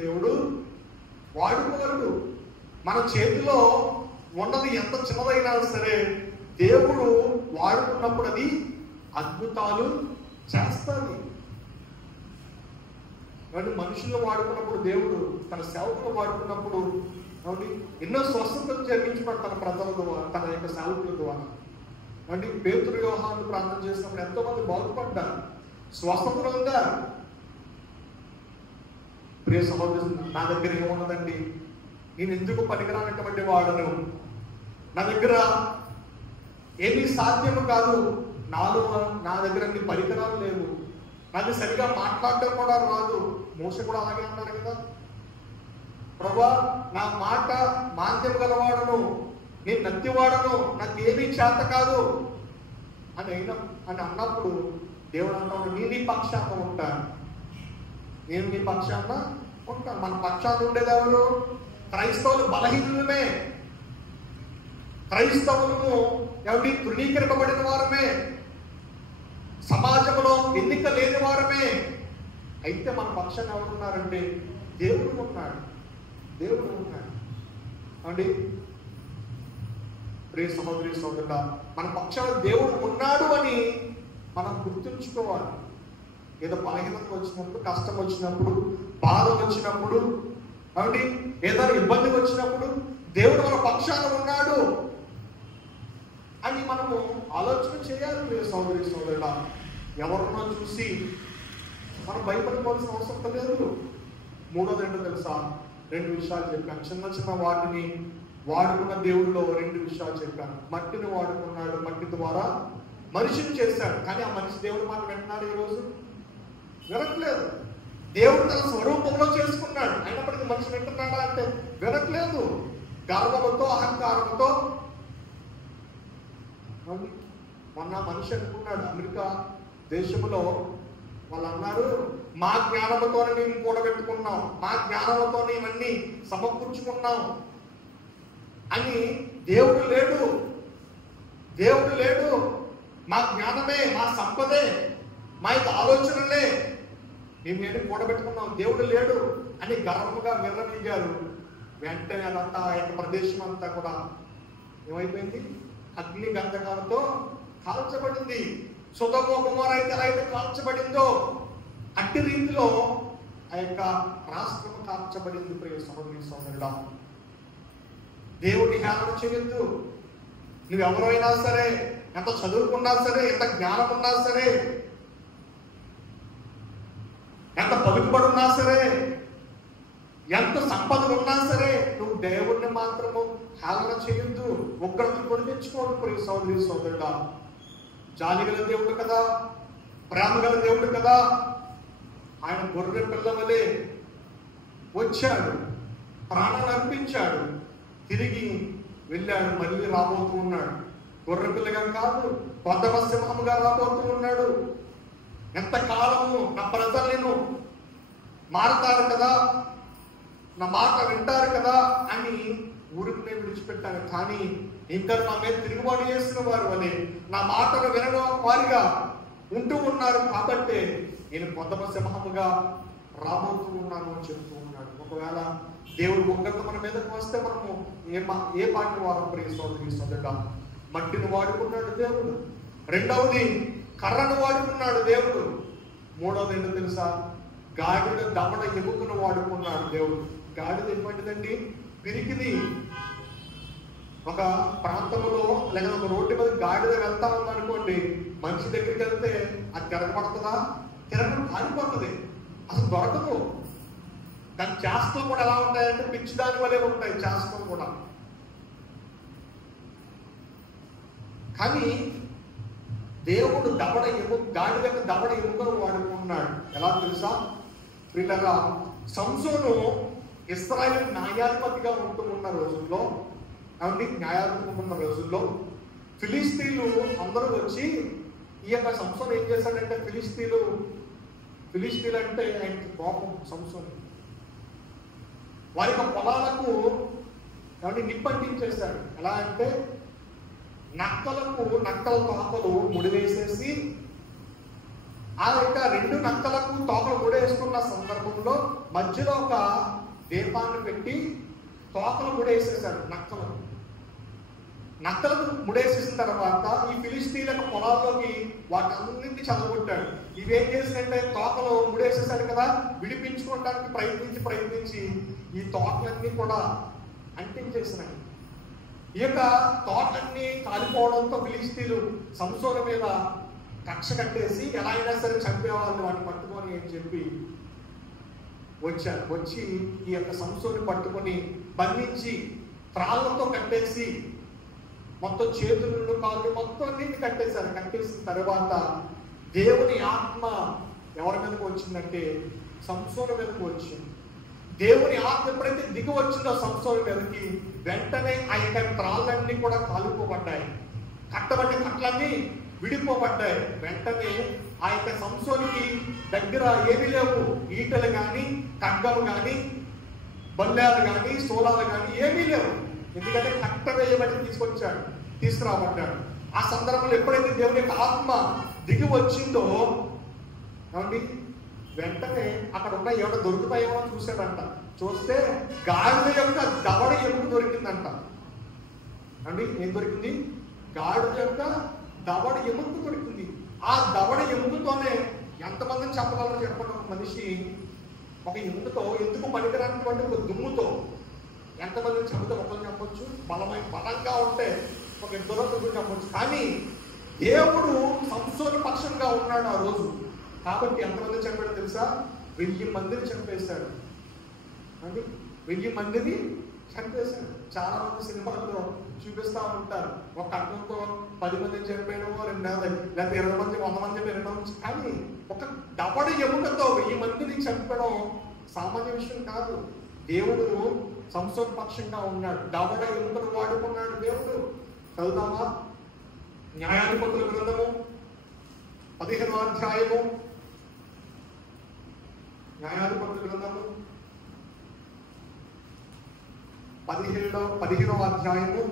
దేవుడు వాడుకోగలడు. మన చేతిలో ఉన్నది ఎంత చిన్నదైనా సరే దేవుడు వాడుకున్నప్పుడు అది అద్భుతాలు చేస్తుంది. మనుషులు వాడుకున్నప్పుడు, దేవుడు తన సేవకులు వాడుకున్నప్పుడు ఎన్నో స్వస్థతలు జరిగించుకున్నాడు తన ప్రజల ద్వారా, తన యొక్క సేవకుల ద్వారా. పేతురు యోహాను ప్రార్థన చేసినప్పుడు ఎంతో మంది బాగుపడ్డారు, స్వస్థతలు ఉందారు. ప్రియ సహోదరులు, నా దగ్గర ఏమున్నదండి, నేను ఎందుకు పనికిరానటువంటి వాడను, నా దగ్గర ఏమీ సాధ్యము కాదు, నా దగ్గర అన్ని పరికరాలు లేవు, నాకు సరిగా మాట్లాడటం కూడా రాదు. మోస కూడా అలాగే అన్నారు కదా, ప్రభా నా మాట మాంద్యం గలవాడను, నేను నత్తివాడను, నాకు ఏమీ చేత కాదు అని అన్నప్పుడు దేవుడు అంటాడు, నేను నీ పక్షాన ఉంటాను, నేను నీ పక్షాన ఉంటాను. మన పక్షాన ఉండేది ఎవరు? క్రైస్తవులు బలహీనులమే, క్రైస్తవులను ఎవరి తృణీకరింపబడిన వారమే, సమాజంలో ఎన్నిక లేని వారమే. అయితే మన పక్షాన ఎవరున్నారంటే దేవుడు ఉన్నాడు. దేవుడు ఉన్నాడు అండి. ప్రియ సహోదరి సోదరుడా, మన పక్షాన దేవుడు ఉన్నాడు అని మనం గుర్తుంచుకోవాలి. ఏదో బలహీనత వచ్చినప్పుడు, కష్టం వచ్చినప్పుడు, బాధ వచ్చినప్పుడు, అండి ఏదైనా ఇబ్బంది వచ్చినప్పుడు దేవుడు మన పక్షాన ఉన్నాడు అని మనము ఆలోచన చేయాలి. ప్రియ సహోదరి సోదరుడా, ఎవరినో చూసి మనం భయపడిపోవాల్సిన అవసరం లేదు. మూడోది ఏంటో తెలుసా? 2 విషయాలు చెప్పాను. చిన్న చిన్న వాటిని వాడుకున్న దేవుడిలో 2 విషయాలు చెప్పాను. మట్టిని వాడుకున్నాడు, మట్టి ద్వారా మనిషిని చేశాడు. కానీ ఆ మనిషి దేవుడు మాట వింటున్నాడు? ఈరోజు వినట్లేదు. దేవుడు తన స్వరూపంలో చేసుకున్నాడు, అయినప్పటికీ మనిషి వింటున్నాడా అంటే వినట్లేదు. గర్వముతో, అహంకారంతో. మొన్న మనిషి అనుకున్నాడు, అమెరికా దేశంలో వాళ్ళు అన్నారు, మా జ్ఞానంతోనే మేము కూడబెట్టుకున్నాం, మా జ్ఞానంతో ఇవన్నీ సమకూర్చుకున్నాం అని. దేవుడు లేడు, దేవుడు లేడు, మా జ్ఞానమే, మా సంపదే, మా యొక్క ఆలోచనలే మేము ఏమి కూడబెట్టుకున్నాం, దేవుడు లేడు అని గర్వంగా విర్రవీగారు. వెంటనే అదంతా ఆ యొక్క ప్రదేశం అంతా కూడా ఏమైపోయింది? అగ్ని గంధకాలతో కాల్చబడింది. సొదొమ గొమొర్రా అయితే ఎలా అయితే కాల్చబడిందో అట్టి రీతిలో ఆ యొక్క రాష్ట్రం కాల్చబడింది. ప్రియ సహోదరి సోదరుడా, దేవుడిని హేళన చేయొద్దు. నువ్వెవరైనా సరే, ఎంత చదువుకున్నా సరే, ఎంత జ్ఞానం ఉన్నా సరే, ఎంత పలుకుబడున్నా సరే, ఎంత సంపద ఉన్నా సరే, నువ్వు దేవుడిని మాత్రము హేళన చేయొద్దు, ఉగ్రతను కొని తెచ్చుకోడు. ప్రియ సహోదరి సోదరుడా, జాలి గల దేవుడు కదా, ప్రేమ గల దేవుడు కదా. ఆయన గొర్రె పిల్ల వలె వచ్చాడు, ప్రాణాలు అర్పించాడు, తిరిగి వెళ్ళాడు, మళ్ళీ రాబోతూ ఉన్నాడు. గొర్రె పిల్లగా కాదు, కొత్త సింహముగా రాబోతూ ఉన్నాడు. ఎంతకాలము నా ప్రజలు నేను మారుతారు కదా, నా మాట వింటారు కదా అని ఊరికి విడిచిపెట్టాను. కానీ ఇంకా నా మీద తిరుగుబాటు చేసిన వారు వలె నా మాటలు వినని వారిగా ఉంటూ ఉన్నారు. కాబట్టి నేను కొత్త సింహముగా రాబోతూ ఉన్నాను అని చెప్తూ ఉన్నాడు. ఒకవేళ దేవుడు ఉగ్రత మన మీదకి వస్తే మనము ఏ పాటి వారం? ప్రియ సోదరి సోదరుడా, మట్టిని వాడుకున్నాడు దేవుడు. రెండవది కర్రను వాడుకున్నాడు దేవుడు. మూడవది ఏంటో తెలుసా? గాడిద దమడ ఎముకను వాడుకున్నాడు దేవుడు. గాడిద ఎటువంటిదండి? పిరికిది. ఒక ప్రాంతంలో లేదా ఒక రోడ్డు మీద గాడిద వెళ్తా ఉందనుకోండి, మనిషి దగ్గరికి వెళ్తే అది తిరగబడుతుందా? తిరగడం కాలిపోతుంది, అసలు దొరకదు. దాని చేష్టలు కూడా ఎలా ఉంటాయంటే పిచ్చి దాని వల్లే ఉంటాయి చేష్టలు కూడా. కానీ దేవుడు గాడిద దవడ ఎముకను వాడుకున్నాడు. ఎలా తెలుసా? వీళ్ళగా సంసోను ఇశ్రాయేలు న్యాయాధిపతిగా ఉంటూ ఉన్న రోజుల్లో, న్యాయాధిపతి ఉన్న రోజుల్లో ఫిలిస్తీన్లు అందరూ వచ్చి ఈ యొక్క సంసోను ఏం చేశాడంటే, ఫిలిస్తీన్లు అంటే ఆయనకి కోపం. సంసోను వారి యొక్క పొలాలకు నిప్పంటించేశాడు. ఎలా అంటే నక్కల తోకలు ముడివేసేసి, ఆ యొక్క 2 నక్కలకు తోకలు ముడేసుకున్న సందర్భంలో మధ్యలో ఒక దీపాన్ని పెట్టి తోకలు ముడేసేసాడు. నక్కలకు ముడేసేసిన తర్వాత ఈ ఫిలిస్తీన్ల పొలాల్లోకి వాటన్నింటినీ చదవగొట్టాడు. ఇవేం చేసినట్టే తోకలు ముడేసేసాడు కదా, విడిపించుకోవడానికి ప్రయత్నించి ఈ తోకలన్నీ కూడా అంటించేసినాయి. ఈ యొక్క తోటలన్నీ కాలిపోవడంతో ఫిలిస్తీన్లు సంసోను మీద కక్ష కట్టేసి ఎలా అయినా సరే చంపేవాళ్ళు వాటిని పట్టుకొని అని చెప్పి వచ్చారు. వచ్చి ఈ యొక్క సంసోను పట్టుకొని బంధించి త్రాళ్ళతో కట్టేసి మొత్తం చేతులను కాళ్ళు మొత్తం అన్నింటినీ కట్టేశారు. కట్టేసిన తర్వాత దేవుని ఆత్మ ఎవరి మీదకి వచ్చిందంటే సంసోను మీదకి వచ్చింది. దేవుని ఆత్మ ఎప్పుడైతే దిగి వచ్చిందో సంసోను మీదకి, వెంటనే ఆ యొక్క త్రాళ్ళన్నీ కూడా కాలిపోబడ్డాయి, కట్టబడ్డ కట్లన్నీ విడిపోబడ్డాయి. వెంటనే ఆ యొక్క సంసోనికి దగ్గర ఏమీ లేవు, ఈటలు కానీ, ఖడ్గము కానీ, బల్లాలు కానీ, సోలాలు కానీ ఏమీ లేవు. ఎందుకంటే కట్ట వేయబట్టి తీసుకురాబడ్డాడు. ఆ సందర్భంలో ఎప్పుడైతే దేవుని యొక్క ఆత్మ దిగి వచ్చిందో ఏమండి వెంటనే అక్కడ ఉన్న ఏమైనా దొరుకుతాయేమో చూశాడంట. చూస్తే గాడిద యొక్క దవడ ఎముక దొరికిందంట అండి. ఏం దొరికింది? గాడిద యొక్క దవడ ఎముక దొరికింది. ఆ దవడ ఎముకతోనే ఎంతమందిని చెప్పగలరో చెప్పండి. ఒక మనిషి ఒక ఎముకతో, ఎందుకు పనికిరానటువంటి ఒక దుమ్ముతో ఎంతమందిని చెబితే ఒకరు చెప్పొచ్చు. బలంగా ఉంటే ఒక ఇద్దరు చెప్పొచ్చు. కానీ దేవుడు సంసోను పక్షంగా ఉన్నాడు ఆ రోజు. కాబట్టి ఎంతమంది చంపాడో తెలుసా? 1000 మందిని చంపేశాడు అండి. 1000 మందిని చంపేశాడు. చాలా మంది సినిమాల్లో చూపిస్తూ ఉంటారు, ఒక కట్నంతో 10 మందిని చంపేయడమో, 2 లేదా 20 మంది 100 మంది పెరగడం. కానీ ఒక దవడ ఎముకతో 1000 మందిని చంపడం సామాన్య విషయం కాదు. దేవుడు సంసోను పక్షంగా ఉన్నాడు. దవడ ఎముకను వాడుకున్నాడు దేవుడు. చదువుతామా? న్యాయాధిపతుల గ్రంథము 15వ అధ్యాయము. న్యాయాధిపతుల గ్రంథము 15వ అధ్యాయము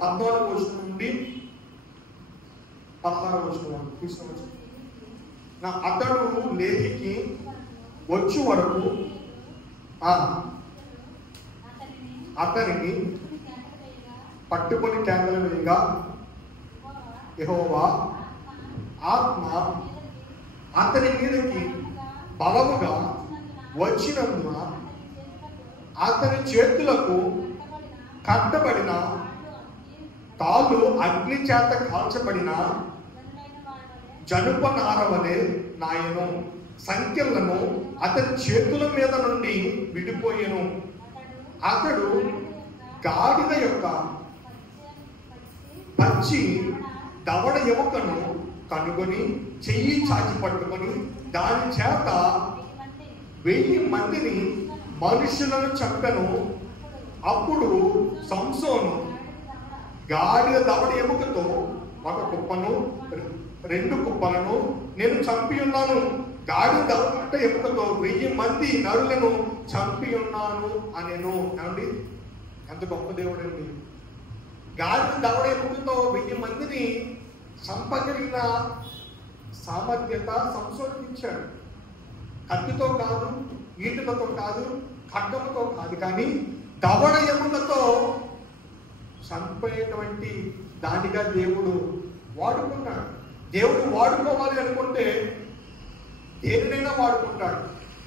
14వ వచనం నుండి 16వ వచనం తీసుకుని అతడు లేఖికి వచ్చి వరకు అతనిని పట్టుకొని కేకలు వేయగా యెహోవా ఆత్మ అతని మీదకి బలముగా వచ్చినందున అతని చేతులకు కట్టబడిన తాళ్ళు అగ్ని చేత కాల్చబడిన జనుప నారవలే నాయను. సంఖ్యలను అతని చేతుల మీద నుండి విడిపోయెను. అతడు గాడిద యొక్క పచ్చి దవడ ఎముకను కనుగొని చెయ్యి చాచి పట్టుకొని దాని చేత 1000 మందిని మనుషులను చంపెను. అప్పుడు సంసోను గాడిద దవడ ఎముకతో ఒక కుప్పను 2 కుప్పలను నేను చంపి ఉన్నాను. గాడిద దవడ ఎముకతో 1000 మంది నరులను చంపి ఉన్నాను అనెను. అండి ఎంత గొప్ప దేవుడు అండి. గాడిద దవడ ఎముకతో 1000 మందిని చంపగలిగిన సామర్థ్యత సంసోనుకి ఇచ్చాడు. కత్తితో కాదు, ఈటులతో కాదు, ఖడ్గముతో కాదు, కానీ దవడ ఎముకతో చంపేటువంటి దానిగా దేవుడు వాడుకున్నాడు. దేవుడు వాడుకోవాలి అనుకుంటే దేనినైనా వాడుకుంటాడు.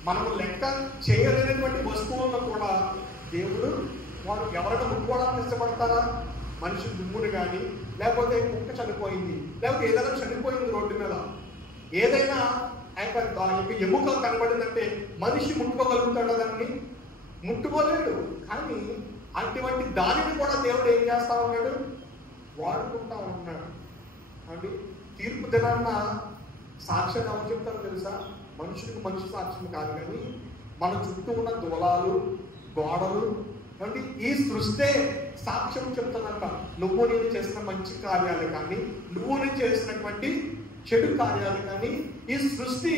మనము లెక్క చేయలేనటువంటి వస్తువులను కూడా దేవుడు వాడు ఎవరైనా ముట్టుకోవడానికి ఇష్టపడతారా? మనిషి దుమ్ముని కానీ, లేకపోతే కుక్క చనిపోయింది, లేకపోతే ఏదైనా చనిపోయింది రోడ్డు మీద, ఏదైనా ఎముక కనబడిందంటే మనిషి ముట్టుకోగలుగుతాడు, దాన్ని ముట్టుకోలేడు. కానీ అటువంటి దానిని కూడా దేవుడు ఏం చేస్తా ఉన్నాడు? వాడుకుంటా ఉన్నాడు అండి. తీర్పు దినాన్న సాక్ష్యం ఎవరు చెప్తారో తెలుసా? మనుషులకు మనిషి సాక్ష్యం కాదు, కానీ మన చుట్టూ ఉన్న దూలాలు, గోడలు అంటే ఈ సృష్టి సాక్ష్యం చెప్తానంట. నువ్వు నేను చేసిన మంచి కార్యాలు కానీ, నువ్వు నేను చేసినటువంటి చెడు కార్యాలు కానీ ఈ సృష్టి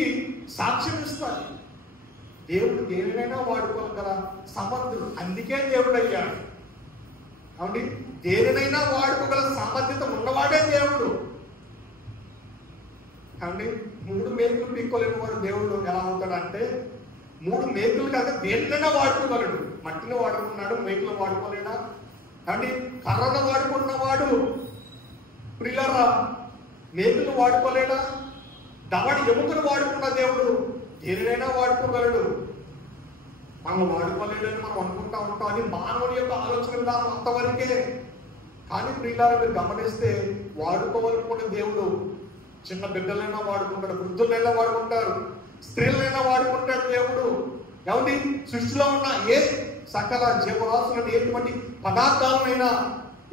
సాక్ష్యం ఇస్తాడు. దేవుడు దేనినైనా వాడుకోగల సమర్థుడు. అందుకే దేవుడు అయ్యాడు. అవునండి, దేనినైనా వాడుకోగల సామర్థ్యత ఉన్నవాడే దేవుడు. కాబట్టి 3 మేకులు పీక్కోలేని వాడు దేవుడు ఎలా అవుతాడంటే, 3 మేకులు కాక దేనినైనా వాడుకోగలడు. మట్టిని వాడుకున్నాడు, మేకులు వాడుకోలేడా? కాబట్టి కర్రను వాడుకున్నవాడు ప్రియులారా మేకులు వాడుకోలేడా? దవడ ఎముకను వాడుకున్న దేవుడు దేనినైనా వాడుకోగలడు. మనం వాడుకోలేడని మనం అనుకుంటా ఉంటాం. అని మానవుని యొక్క ఆలోచన విధానం అంతవరకే. కానీ ప్రియులారా మీరు గమనిస్తే వాడుకోవాలనుకున్న దేవుడు చిన్న బిడ్డలైనా వాడుకుంటాడు, వృద్ధులైనా వాడుకుంటారు, స్త్రీలైనా వాడుకుంటాడు దేవుడు. ఏమండి, సృష్టిలో ఉన్న ఏ సకల జీవరాశులను, ఎటువంటి పదార్థాలనైనా,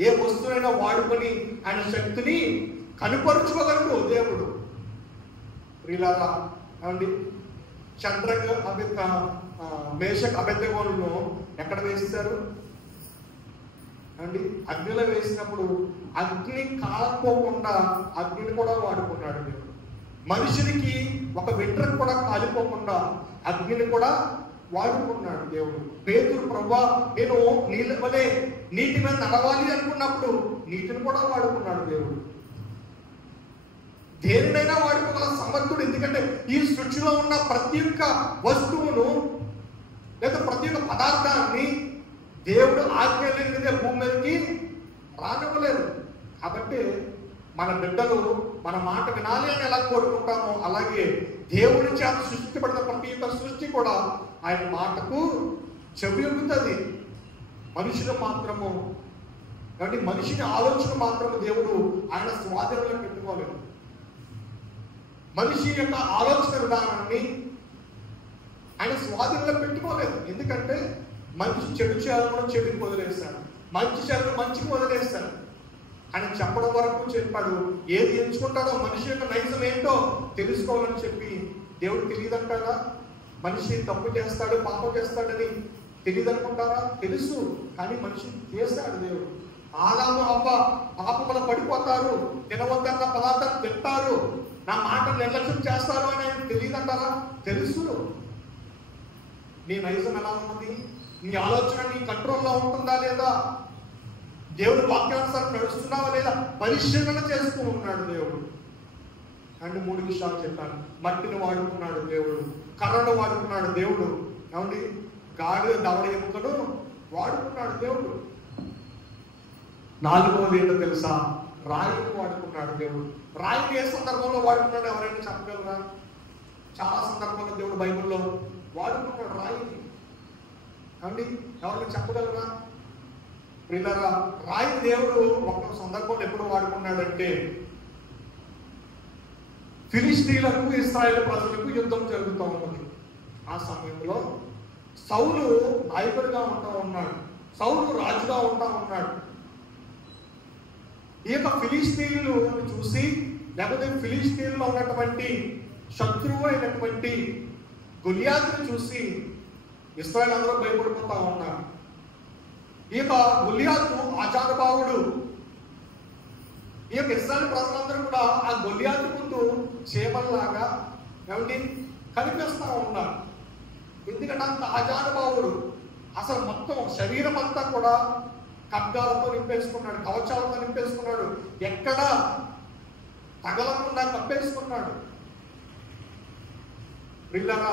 ఏ వస్తువునైనా వాడుకొని ఆయన శక్తిని కనుపరుచుకోగలడు దేవుడు. ప్రియులారా ఏమండి, మేషక్ అబెద్నెగోలను ఎక్కడ వేస్తారు అండి? అగ్నిలో వేసినప్పుడు అగ్ని కాలిపోకుండా అగ్నిని కూడా వాడుకున్నాడు దేవుడు. మనుషునికి ఒక వెంట్రుక కూడా కాలిపోకుండా అగ్నిని కూడా వాడుకున్నాడు దేవుడు. పేతురు, ప్రభువా నేను నీళ్ళ వలె నీటి మీద నడవాలి అనుకున్నప్పుడు నీటిని కూడా వాడుకున్నాడు దేవుడు. దేనినైనా వాడుకోగల సమర్థుడు. ఎందుకంటే ఈ సృష్టిలో ఉన్న ప్రతి ఒక్క వస్తువును లేదా ప్రతి ఒక్క పదార్థాన్ని దేవుడు ఆజ్ఞ లేనిదే భూమి మీదకి రానివ్వలేదు. కాబట్టి మన బిడ్డలు మన మాట వినాలి అని ఎలా కోరుకుంటామో అలాగే దేవుడి చేత సృష్టించబడిన ప్రతి ఒక్క సృష్టి కూడా ఆయన మాటకు చెవియొగ్గుతుంది. మనుషులు మాత్రము కాబట్టి మనిషిని ఆలోచన మాత్రము దేవుడు ఆయన స్వాధీనంలో పెట్టుకోలేదు. మనిషి యొక్క ఆలోచన విధానాన్ని ఆయన స్వాధీనంలో పెట్టుకోలేదు. ఎందుకంటే మనిషి చెడు చేయాలని చెడుకి వదిలేస్తాడు, మంచి చేయాలని మంచికి వదిలేస్తాడు. ఆయన చెప్పడం వరకు చెప్పాడు. ఏది ఎంచుకుంటాడో మనిషి యొక్క నైజం ఏంటో తెలుసుకోవాలని చెప్పి దేవుడు తెలియదంటారా? మనిషి తప్పు చేస్తాడు, పాపం చేస్తాడని తెలియదు అనుకుంటారా? తెలుసు, కానీ మనిషి చేస్తాడు దేవుడు. ఆదాము అవ్వ పాపముల పడిపోతారు, తినవద్దన్న పదార్థాలు తింటారు, నా మాట నిర్లక్ష్యం చేస్తారు అని ఆయన తెలియదంటారా? తెలుసు. నీ నైజం ఎలా ఉన్నది? నీ ఆలోచన నీ కంట్రోల్లో ఉంటుందా లేదా? దేవుడు వాక్యానుసారం నడుస్తున్నావా లేదా పరిశీలన చేస్తూ ఉన్నాడు దేవుడు. అండ్ 3 విషయాలు చెప్పాను. మట్టిని వాడుకున్నాడు దేవుడు, కర్రను వాడుకున్నాడు దేవుడు, ఏమండి గాడి దవడ ఎముకను వాడుకున్నాడు దేవుడు. 4వది ఏంటో తెలుసా? రాయిని వాడుకున్నాడు దేవుడు. రాయిని ఏ సందర్భంలో వాడుకున్నాడు ఎవరైనా చెప్పగలరా? చాలా సందర్భంలో దేవుడు బైబిల్లో వాడుకున్నాడు రాయిని. ఏమండి ఎవరైనా చెప్పగలరా? ప్రియులారా, రాయి దేవుడు ఒక సందర్భంలో ఎప్పుడు వాడుకున్నాడంటే ఫిలిష్తీయులకు ఇశ్రాయేలు ప్రజలకు యుద్ధం జరుగుతూ ఉన్నది. ఆ సమయంలో సౌలు నాయకుడిగా ఉంటా ఉన్నాడు, సౌలు రాజుగా ఉంటా ఉన్నాడు. ఈ యొక్క ఫిలిష్తీయులు చూసి లేకపోతే ఫిలిష్తీయుల్లో ఉన్నటువంటి శత్రువు అయినటువంటి గొలియాతును చూసి ఇశ్రాయేలు అందరూ భయపడిపోతా ఉన్నారు. ఈ యొక్క గొలియాతు ఆచారభావుడు. ఈ యొక్క ఇశ్రాయేలు ప్రజలందరూ కూడా ఆ గొలియాతు ముందు చేమల్లాగా ఏమిటి కనిపిస్తా ఉన్నారు. ఎందుకంటే అంత ఆచారభావుడు. అసలు మొత్తం శరీరం అంతా కూడా ఖడ్గాలతో నింపేసుకున్నాడు, కవచాలతో నింపేసుకున్నాడు, ఎక్కడ తగలకుండా కప్పేసుకున్నాడు. పిల్లగా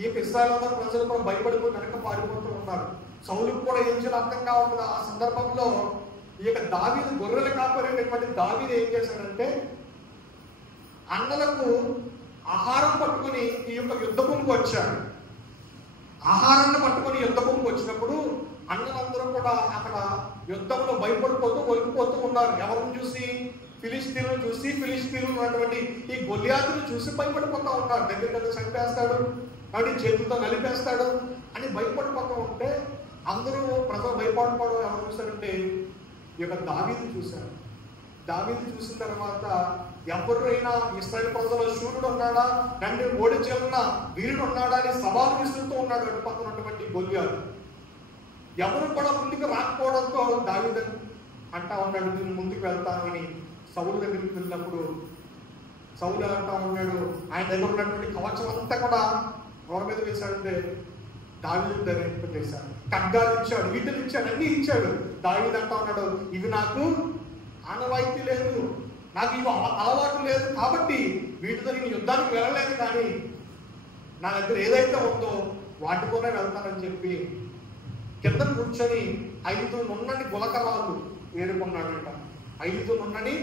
ఈ ఇశ్రాయేలు ప్రజలు కూడా భయపడిపోయి వెనక పారిపోతూ ఉన్నారు. సౌలుకు కూడా ఏం చేయాలో అర్థం కావట్లేదు. ఆ సందర్భంలో ఈ యొక్క దావీదు గొర్రెలు కాపాడేటటువంటి దావీదు ఏం చేశాడంటే అన్నలకు ఆహారం పట్టుకుని ఈ యొక్క యుద్ధ భూమికి వచ్చాడు. ఆహారాన్ని పట్టుకుని యుద్ధ భూమికి వచ్చినప్పుడు అన్నలందరూ కూడా అక్కడ యుద్ధంలో భయపడిపోతూ వణికిపోతూ ఉన్నారు. ఎవరిని చూసి? ఫిలిష్తీయులను చూసి, ఫిలిష్తీయులు ఉన్నటువంటి ఈ గొలియాతును చూసి భయపడిపోతా ఉన్నారు. దగ్గర చంపేస్తాడు, కాబట్టి చేతులతో నలిపేస్తాడు అని భయపడిపోతూ ఉంటే అందరూ ప్రజలు భయపడిపోవడం ఎవరు చూశారంటే ఈ యొక్క దావీదు చూశారు. దావీదు చూసిన తర్వాత ఎవరైనా ఇశ్రాయేలు ప్రజల శూరుడు ఉన్నాడా, తండ్రి ఓడించిన వీరుడు ఉన్నాడా అని సవాలు విసురుతూ ఉన్నాడు అటు పక్కన ఉన్నటువంటి గొలియాతు. ఎవరు కూడా ముందుకు రాకపోవడంతో దావీదు అంటా ఉన్నాడు, నేను ముందుకు వెళ్తాను అని. సౌలు దగ్గరికి వెళ్ళినప్పుడు సౌలు అంటా ఉన్నాడు, ఆయన దగ్గర ఉన్నటువంటి కవచం అంతా కూడా ఎవరి మీద వేశాడంటే దావీదు దగ్గర వేశాడు. ఖడ్గాలు ఇచ్చాడు, వీటిని ఇచ్చాడు, అన్ని ఇచ్చాడు. దావీదు అంటా ఉన్నాడు, ఇవి నాకు ఆనవాయితీ లేదు, నాకు ఇవి అలవాటు లేదు, కాబట్టి వీటితో నేను యుద్ధానికి వెళ్ళలేదు, కానీ నా దగ్గర ఏదైతే ఉందో వాటితోనే వెళ్తానని చెప్పి కింద కూర్చొని 5 నున్నని గులకరాళ్ళు ఏరుకున్నాడంట. 5 నున్నని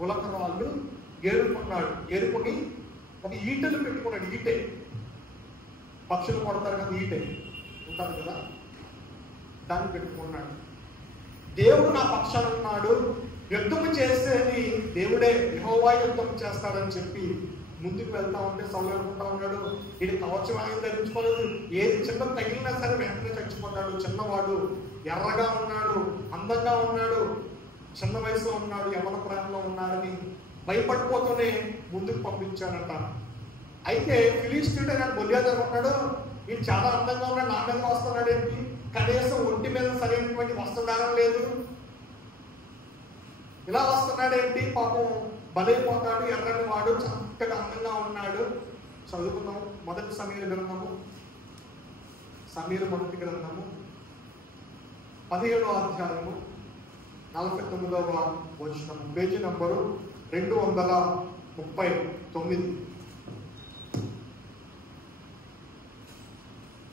గులకరాళ్ళు ఏరుకున్నాడు. ఏరుకుని ఒక ఈటెలు పెట్టుకున్నాడు. ఈటె పక్షులు కొడతారు కదా, ఈటె ఉంటారు కదా, దాన్ని పెట్టుకున్నాడు. దేవుడు నా పక్షాన ఉన్నాడు, యుద్ధము చేసేది దేవుడే, యెహోవా యుద్ధం చేస్తాడని చెప్పి ముందుకు వెళ్తా ఉంటే సౌలు అనుకుంటా ఉన్నాడు, ఇది కవచం ఆయన ధరించుకోలేదు, ఏది చిన్న తగిలినా సరే వెంటనే చచ్చిపోతాడు. చిన్నవాడు, ఎర్రగా ఉన్నాడు, అందంగా ఉన్నాడు, చిన్న వయసులో ఉన్నాడు, యవన ప్రాయంలో ఉన్నాడని భయపడిపోతూనే ముందుకు పంపించాడంట. అయితే ఫిలిష్తీయుడు ఆయన గొలియాతు ఉన్నాడు, ఈయన చాలా అందంగా ఉన్నాడు, నా మీద వస్తున్నాడు ఏంటి, కనీసం ఒంటి మీద సరైనటువంటి వస్త్రధారణ లేదు, ఇలా వస్తున్నాడేంటి, పాపం బలైపోతాడు, ఎర్రని వాడు, చక్కగా అందంగా ఉన్నాడు. చదువుకున్నాం 1 సమూయేలు గ్రంథము సమూయేలు మొదటి గ్రంథము 17వ అధ్యాయము 49వ వచనం, పేజీ నంబరు 239.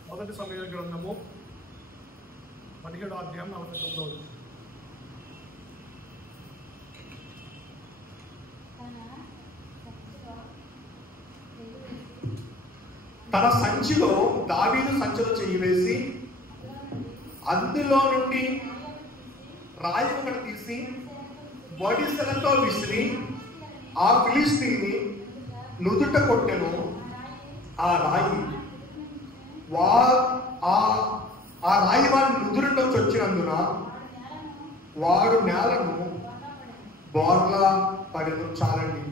మొదటి సమూయేలు గ్రంథము 17వ అధ్యాయం 49వ వచనం. తన సంచిలో దావీదు సంచిలో చెయ్యి వేసి అందులో నుండి రాయి ఒకటి తీసి బొడిసెలతో విసిరి ఆ ఫిలిష్తీయుని నుదుట కొట్టెను. ఆ రాయి వాడి నుదురులోకి వచ్చినందున వాడు నేలను బోర్లా పడెను. చాలండి.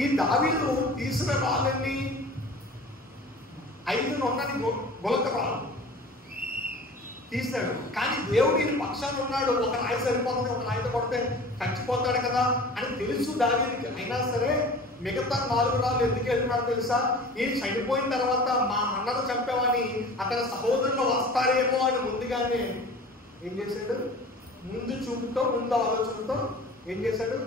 ఈ దావీదు తీసిన రాళ్ళని 5 నొన్నని గొలకరాలు తీశాడు. కానీ దేవుడు ఈయన పక్షాన ఉన్నాడు. ఒక రాయి సరిపోతుంది, ఒక రాయితో కొడితే చచ్చిపోతాడు కదా అని తెలుసు దావీదుకి. అయినా సరే మిగతా 4 రాళ్ళు ఎందుకు వెళ్తున్నాడు తెలుసా? ఈయన చనిపోయిన తర్వాత మా అన్నను చంపావని అతని సహోదరులు వస్తారేమో అని ముందుగానే ఏం చేశాడు? ముందు చూపుతో, ముందు ఆలోచనతో ఏం చేశాడు?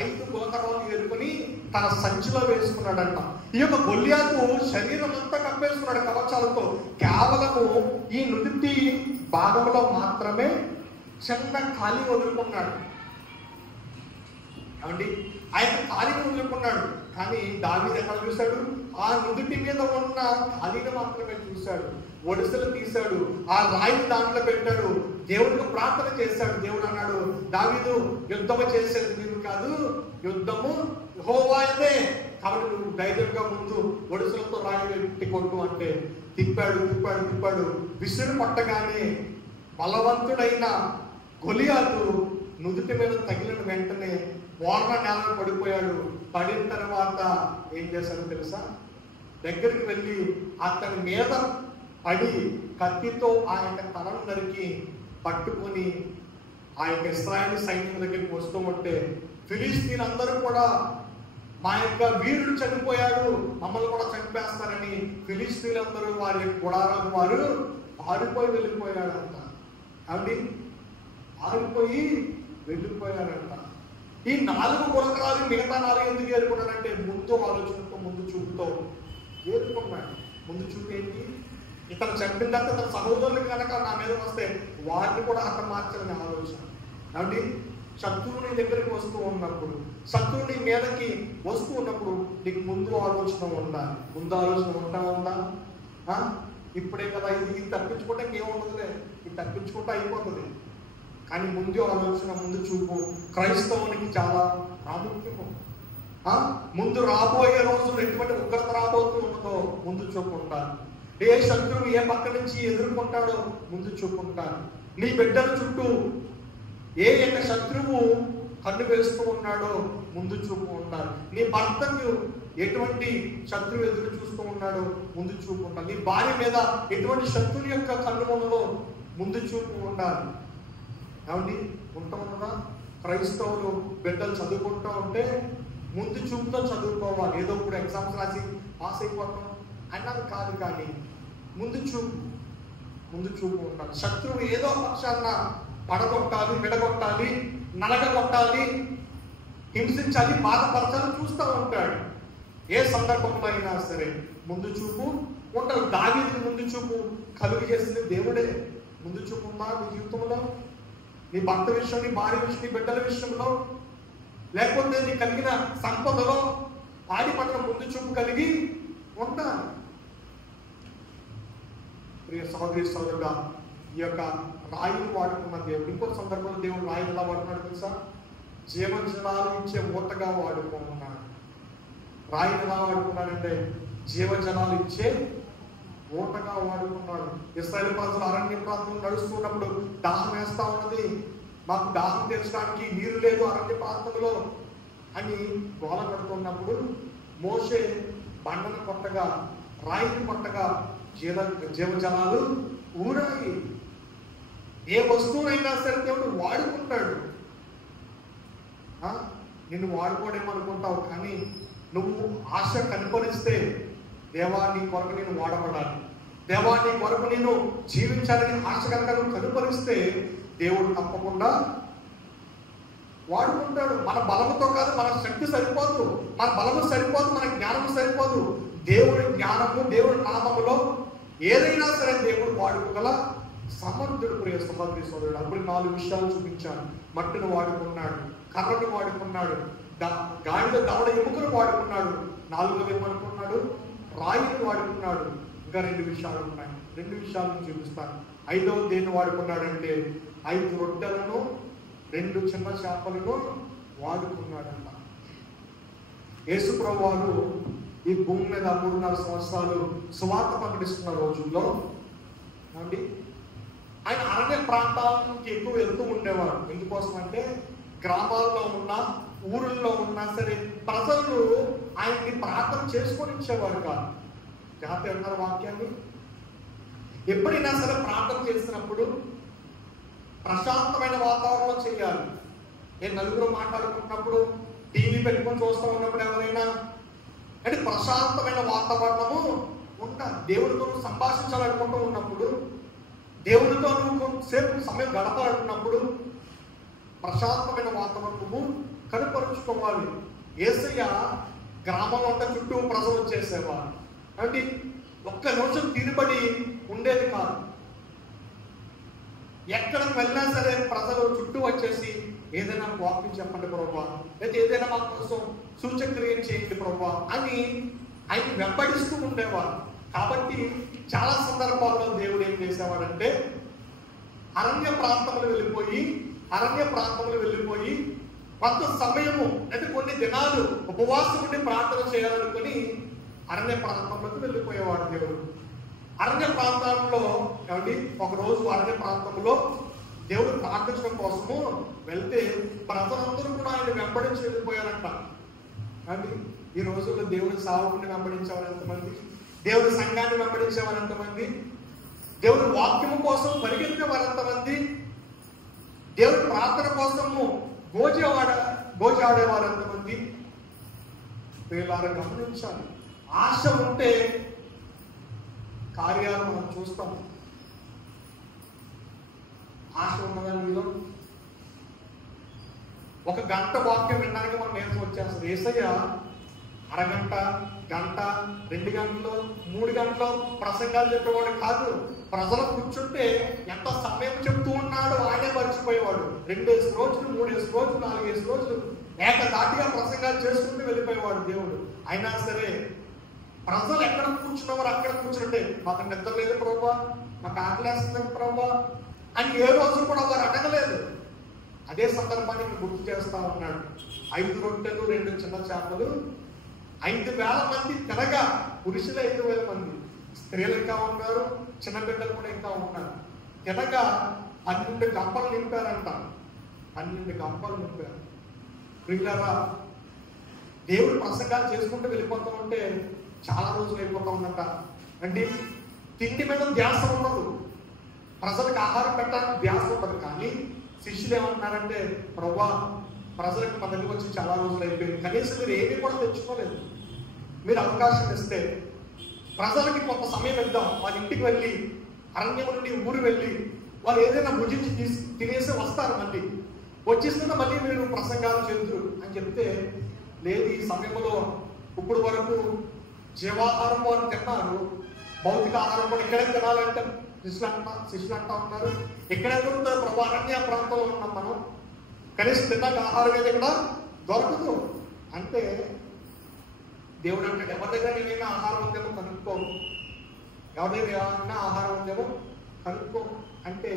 5 గోకరాలు ఏరుకొని తన సంచిలో వేసుకున్నాడంట. ఈ యొక్క గొల్లియాతు శరీరం అంతా కప్పేసుకున్నాడు కవచాలతో. కేవలము ఈ నుదుటి భాగంలో మాత్రమే చిన్న ఖాళీ వదులుకున్నాడు. ఏమండి? ఆయన ఖాళీని వదులుకున్నాడు. కానీ దావీదు ఎక్కడ చూశాడు? ఆ నుదుటి మీద ఉన్న ఖాళీని మాత్రమే చూశాడు. ఒడిసెలు తీశాడు, ఆ రాయిని దాంట్లో పెట్టాడు, దేవుడికి ప్రార్థన చేశాడు. దేవుడు అన్నాడు, దావీదు యుద్ధము చేసేది నీవు కాదు, యుద్ధము యెహోవాయే, కాబట్టి నువ్వు ధైర్యంగా ముందు ఒడిసెలతో రాయి పెట్టి కొట్టు అంటే తిప్పాడు. విసురు పట్టగానే బలవంతుడైన గొలియాతు నుదుటి మీద తగిలిన వెంటనే బోర్న నేలను పడిపోయాడు. పడిన తర్వాత ఏం చేశాడు తెలుసా? దగ్గరికి వెళ్ళి అతని మీద పడి కత్తితో ఆ యొక్క తలను నరికి పట్టుకొని ఆ యొక్క ఇశ్రాయేలు సైన్యం దగ్గరికి వస్తూ ఉంటే ఫిలిష్తీయులందరూ కూడా మా యొక్క వీరుడు చనిపోయాడు, మమ్మల్ని కూడా చంపేస్తారని ఫిలిష్తీయులందరూ వారి గుడారాలు వారు పారిపోయి వెళ్ళిపోయాడంట. కాబట్టి పారిపోయి వెళ్ళిపోయాడంట. ఈ 4 గులకరాలు మిగతా 4 ఎందుకు ఏరుకున్నాడంటే ముందు ఆలోచనతో, ముందు చూపుతో ఏరుకున్నాడు. ముందు చూపు ఏంటి? ఇతను చంపిన తర్వాత తన సహోదరులు కనుక నా మీద వస్తే వారిని కూడా హతమార్చాలని ఆలోచన. కాబట్టి శత్రువు నీ దగ్గరికి వస్తూ ఉన్నప్పుడు, శత్రువు నీ మీదకి వస్తూ ఉన్నప్పుడు నీకు ముందు ఆలోచన ఉండాలి. ముందు ఆలోచన ఉందా? ఇప్పుడే కదా ఇది తప్పించుకుంటే ఏముండదులే, ఇది తప్పించుకుంటే అయిపోతుంది. కానీ ముందు ఆలోచన, ముందు చూపు క్రైస్తవునికి చాలా ప్రాముఖ్యము. ముందు రాబోయే రోజులు ఎటువంటి ఉగ్రత రాబోతూ ఉన్నదో ముందు చూపు ఉండాలి. ఏ శత్రువు ఏ పక్క నుంచి ఎదుర్కొంటాడో ముందు చూపు ఉండాలి. నీ బిడ్డల చుట్టూ ఏ యొక్క శత్రువు కన్ను వేస్తూ ఉన్నాడో ముందు చూపు ఉండాలి. నీ భర్తకు ఎటువంటి శత్రువు ఎదురు చూస్తూ ఉన్నాడో ముందు చూపు ఉండాలి. నీ భార్య మీద ఎటువంటి శత్రువు యొక్క కన్ను ఉన్నదో ముందు చూపు ఉండాలి. ఏమండి? ఉంటున్నదా? క్రైస్తవులు బిడ్డలు చదువుకుంటూ ఉంటే ముందు చూపుతో చదువుకోవాలి. ఏదో ఇప్పుడు ఎగ్జామ్స్ రాసి పాస్ అయిపోతాం అన్నది కాదు, కానీ ముందు చూపు ఉండాలి. శత్రువు ఏదో పక్షాన పడగొట్టాలి, విడగొట్టాలి, నలగొట్టాలి, హింసించాలి, బాధపరచాలి చూస్తూ ఉంటాడు. ఏ సందర్భంలో అయినా సరే ముందు చూపు ఉండాలి. దావీదుకు ముందు చూపు కలుగు చేసింది దేవుడే. ముందు చూపు ఉందా నీ జీవితంలో? నీ భర్త విషయం, నీ భార్య విషయం, నీ బిడ్డల విషయంలో, లేకపోతే నీ కలిగిన సంపదలో ఆడి పట్ల ముందు చూపు కలిగి ఉండాలి. ప్రియ సహోదరి సోదరుడా, ఈ యొక్క రాయిని వాడుకున్న దేవుడు ఇంకో సందర్భంలో దేవుడు రాయిని ఎలా వాడుకున్నాడు తెలుసా? జీవజలాలు ఇచ్చే మూటగా వాడుకున్నాడు. రాయిని ఎలా వాడుకున్నాడంటే జీవజలాలు ఇచ్చే మూటగా వాడుకున్నాడు. ఇశ్రాయేలు ప్రజలు అరణ్య ప్రాంతంలో నడుస్తున్నప్పుడు దాహం వేస్తా ఉన్నది, మాకు దాహం తీర్చడానికి నీరు లేదు అరణ్య ప్రాంతంలో అని గోల పెడుతున్నప్పుడు మోషే బండను కొట్టగా, రాయిని కొట్టగా జీవజలాలు ఊరాయి. ఏ వస్తువునైనా సరే దేవుడు వాడుకుంటాడు. నిన్ను వాడుకోవడేమనుకుంటావు, కానీ నువ్వు ఆశ కనుకొనిస్తే దేవా నీ కొరకు నేను వాడబడాలి, దేవా నీ కొరకు నేను జీవించాలని ఆశ కనుక నువ్వు కనుపరిస్తే దేవుడు తప్పకుండా వాడుకుంటాడు. మన బలముతో కాదు, మన శక్తి సరిపోదు, మన బలము సరిపోదు, మన జ్ఞానము సరిపోదు. దేవుడి జ్ఞానము, దేవుడి నామములో ఏదైనా సరే దేవుడు వాడుకోగల సమర్థుడు. ప్రియ సహోదరి సోదరుడు, అప్పుడు 4 విషయాలు చూపించాను. మట్టిని వాడుకున్నాడు, కర్రను వాడుకున్నాడు, గాడిద దవడ ఎముకను వాడుకున్నాడు, 4వ ఏమనుకున్నాడు, రాయిని వాడుకున్నాడు. ఇంకా 2 విషయాలు ఉన్నాయి, 2 విషయాలను చూపిస్తాను. 5వ దేన్ని వాడుకున్నాడంటే 5 రొట్టెలను 2 చిన్న చేపలను వాడుకున్నాడంట. యేసు ప్రభువు వారు ఈ భూమి మీద 3.5 సంవత్సరాలు సువార్త ప్రకటిస్తున్న రోజుల్లో అండి ఆయన అరణ్య ప్రాంతానికి ఎక్కువ వెళ్తూ ఉండేవారు. ఎందుకోసం అంటే గ్రామాల్లో ఉన్న, ఊరుల్లో ఉన్నా సరే ప్రజలు ఆయన్ని ప్రార్థన చేసుకొని ఇచ్చేవారు కాదు. జాగ్రత్త అన్నారు వాక్యాన్ని. ఎప్పుడైనా సరే ప్రార్థన చేసినప్పుడు ప్రశాంతమైన వాతావరణంలో చేయాలి. నేను నలుగురు మాట్లాడుకున్నప్పుడు, టీవీ పెట్టుకొని చూస్తూ ఉన్నప్పుడు ఎవరైనా అంటే ప్రశాంతమైన వాతావరణము ఉండాలి. దేవుడితో నువ్వు సంభాషించాలనుకుంటూ ఉన్నప్పుడు, దేవుడితో నువ్వు కొంతసేపు సమయం గడపాలనుకున్నప్పుడు ప్రశాంతమైన వాతావరణము కనుపరుచుకోవాలి. యేసయ్య గ్రామంలో అంతా చుట్టూ ప్రజలు వచ్చేసేవారు. అంటే ఒక్క నిమిషం తినబడి ఉండేది కాదు. ఎక్కడికి వెళ్ళినా సరే ప్రజలు చుట్టూ వచ్చేసి ఏదైనా వాక్యం చెప్పండి ప్రభువా, లేదా ఏదైనా మా కోసం సూచక్రియ చేయండి ప్రభువా అని ఆయన వెంబడిస్తూ ఉండేవారు. కాబట్టి చాలా సందర్భాల్లో దేవుడు ఏం చేసేవాడంటే అరణ్య ప్రాంతములు వెళ్ళిపోయి కొంత సమయము అంటే కొన్ని దినాలు ఉపవాసం ఉండి ప్రార్థన చేయాలనుకుని అరణ్య ప్రాంతంలోకి వెళ్ళిపోయేవాడు దేవుడు. అరణ్య ప్రాంతంలో ఏమండి ఒకరోజు అరణ్య ప్రాంతంలో దేవుడు ప్రార్థించడం కోసము వెళ్తే ప్రజలందరూ కూడా ఆయన వెంబడించి వెళ్ళిపోయారంట. కానీ ఈ రోజుల్లో దేవుడి సావుని వెంబడించేవారు ఎంతమంది, దేవుడి సంఘాన్ని వెంబడించేవారు ఎంతమంది, దేవుడి వాక్యము కోసం పరిగెత్తేవారు ఎంతమంది, దేవుడి ప్రార్థన కోసము గోజి ఆడేవారు ఎంతమంది. వీళ్ళారా గమనించాలి. ఆశ ఉంటే కార్యాలు మనం చూస్తాం. ఆశ ఉన్నదా మీలో? 1 గంట వాక్యం వినడానికి మనం నేర్చు వచ్చేస్తుంది. యేసయ్య అరగంట, గంట, 2 గంటలు, 3 గంటలు ప్రసంగాలు చెప్పేవాడు కాదు. ప్రజలు కూర్చుంటే ఎంత సమయం చెప్తూ ఉన్నాడో ఆయనే మర్చిపోయేవాడు. 2 రోజులు, 3 రోజులు, 4 రోజులు ఏకదాటిగా ప్రసంగాలు చేసుకుంటూ వెళ్ళిపోయేవాడు దేవుడు. అయినా సరే ప్రజలు ఎక్కడ కూర్చున్నవారు అక్కడ కూర్చుంటే మాకు నిద్ర లేదు ప్రభువా, మాకు ఆకలేస్తుంది ప్రభువా అని ఏ రోజు కూడా వారు అడగలేదు. అదే సందర్భాన్ని గుర్తు చేస్తా ఉన్నాడు. 5 రొట్టెలు 2 చిన్న చేపలు, 5,000 మంది తినగా, పురుషులు 5,000 మంది, స్త్రీలు ఇంకా ఉన్నారు, చిన్న బిడ్డలు కూడా ఇంకా ఉన్నారు. తినగా 12 గంపలు నింపారంట. 12 గంపలు నింపారు. ప్రియులారా, దేవుడు ప్రసంగాలు చేసుకుంటూ వెళ్ళిపోతూ ఉంటే చాలా రోజులు అయిపోతూ ఉందంట. అంటే తిండి మీద ధ్యాస ఉండదు, ప్రజలకు ఆహారం పెట్టడానికి ధ్యాస ఉండదు. కానీ శిష్యులు ఏమంటున్నారంటే ప్రభువా, ప్రజలకు మన దగ్గరికి వచ్చి చాలా రోజులు అయిపోయింది, కనీసం మీరు ఏమీ కూడా తెచ్చుకోలేదు. మీరు అవకాశం ఇస్తే ప్రజలకి కొంత సమయం ఇద్దాం, వాళ్ళ ఇంటికి వెళ్ళి అరణ్యం నుండి ఊరు వెళ్ళి వాళ్ళు ఏదైనా భుజించి తినేసి వస్తారు, మళ్ళీ వచ్చేస్తుంటే మళ్ళీ మీరు ప్రసంగాలు చేతురు అని చెప్తే, లేదు ఈ సమయంలో ఇప్పుడు వరకు జీవాహారం వారు తిన్నారు, భౌతిక ఆహారం కూడా ఇక్కడే తినాలంటే శిష్యులు అంటా ఉన్నారు. ఎక్కడే దొరుకుతారు ప్రభు, అరణ్య ప్రాంతంలో ఉన్నాం మనం, కనీసం తిన్నాక ఆహారం ఏది ఇక్కడ దొరకదు అంటే దేవుడు అంటాడు, ఎవరి దగ్గర ఏమైనా ఆహారం ఉందేమో కనుక్కో, ఎవరి దగ్గర ఏమైనా ఆహారం ఉందేమో కనుక్కో అంటే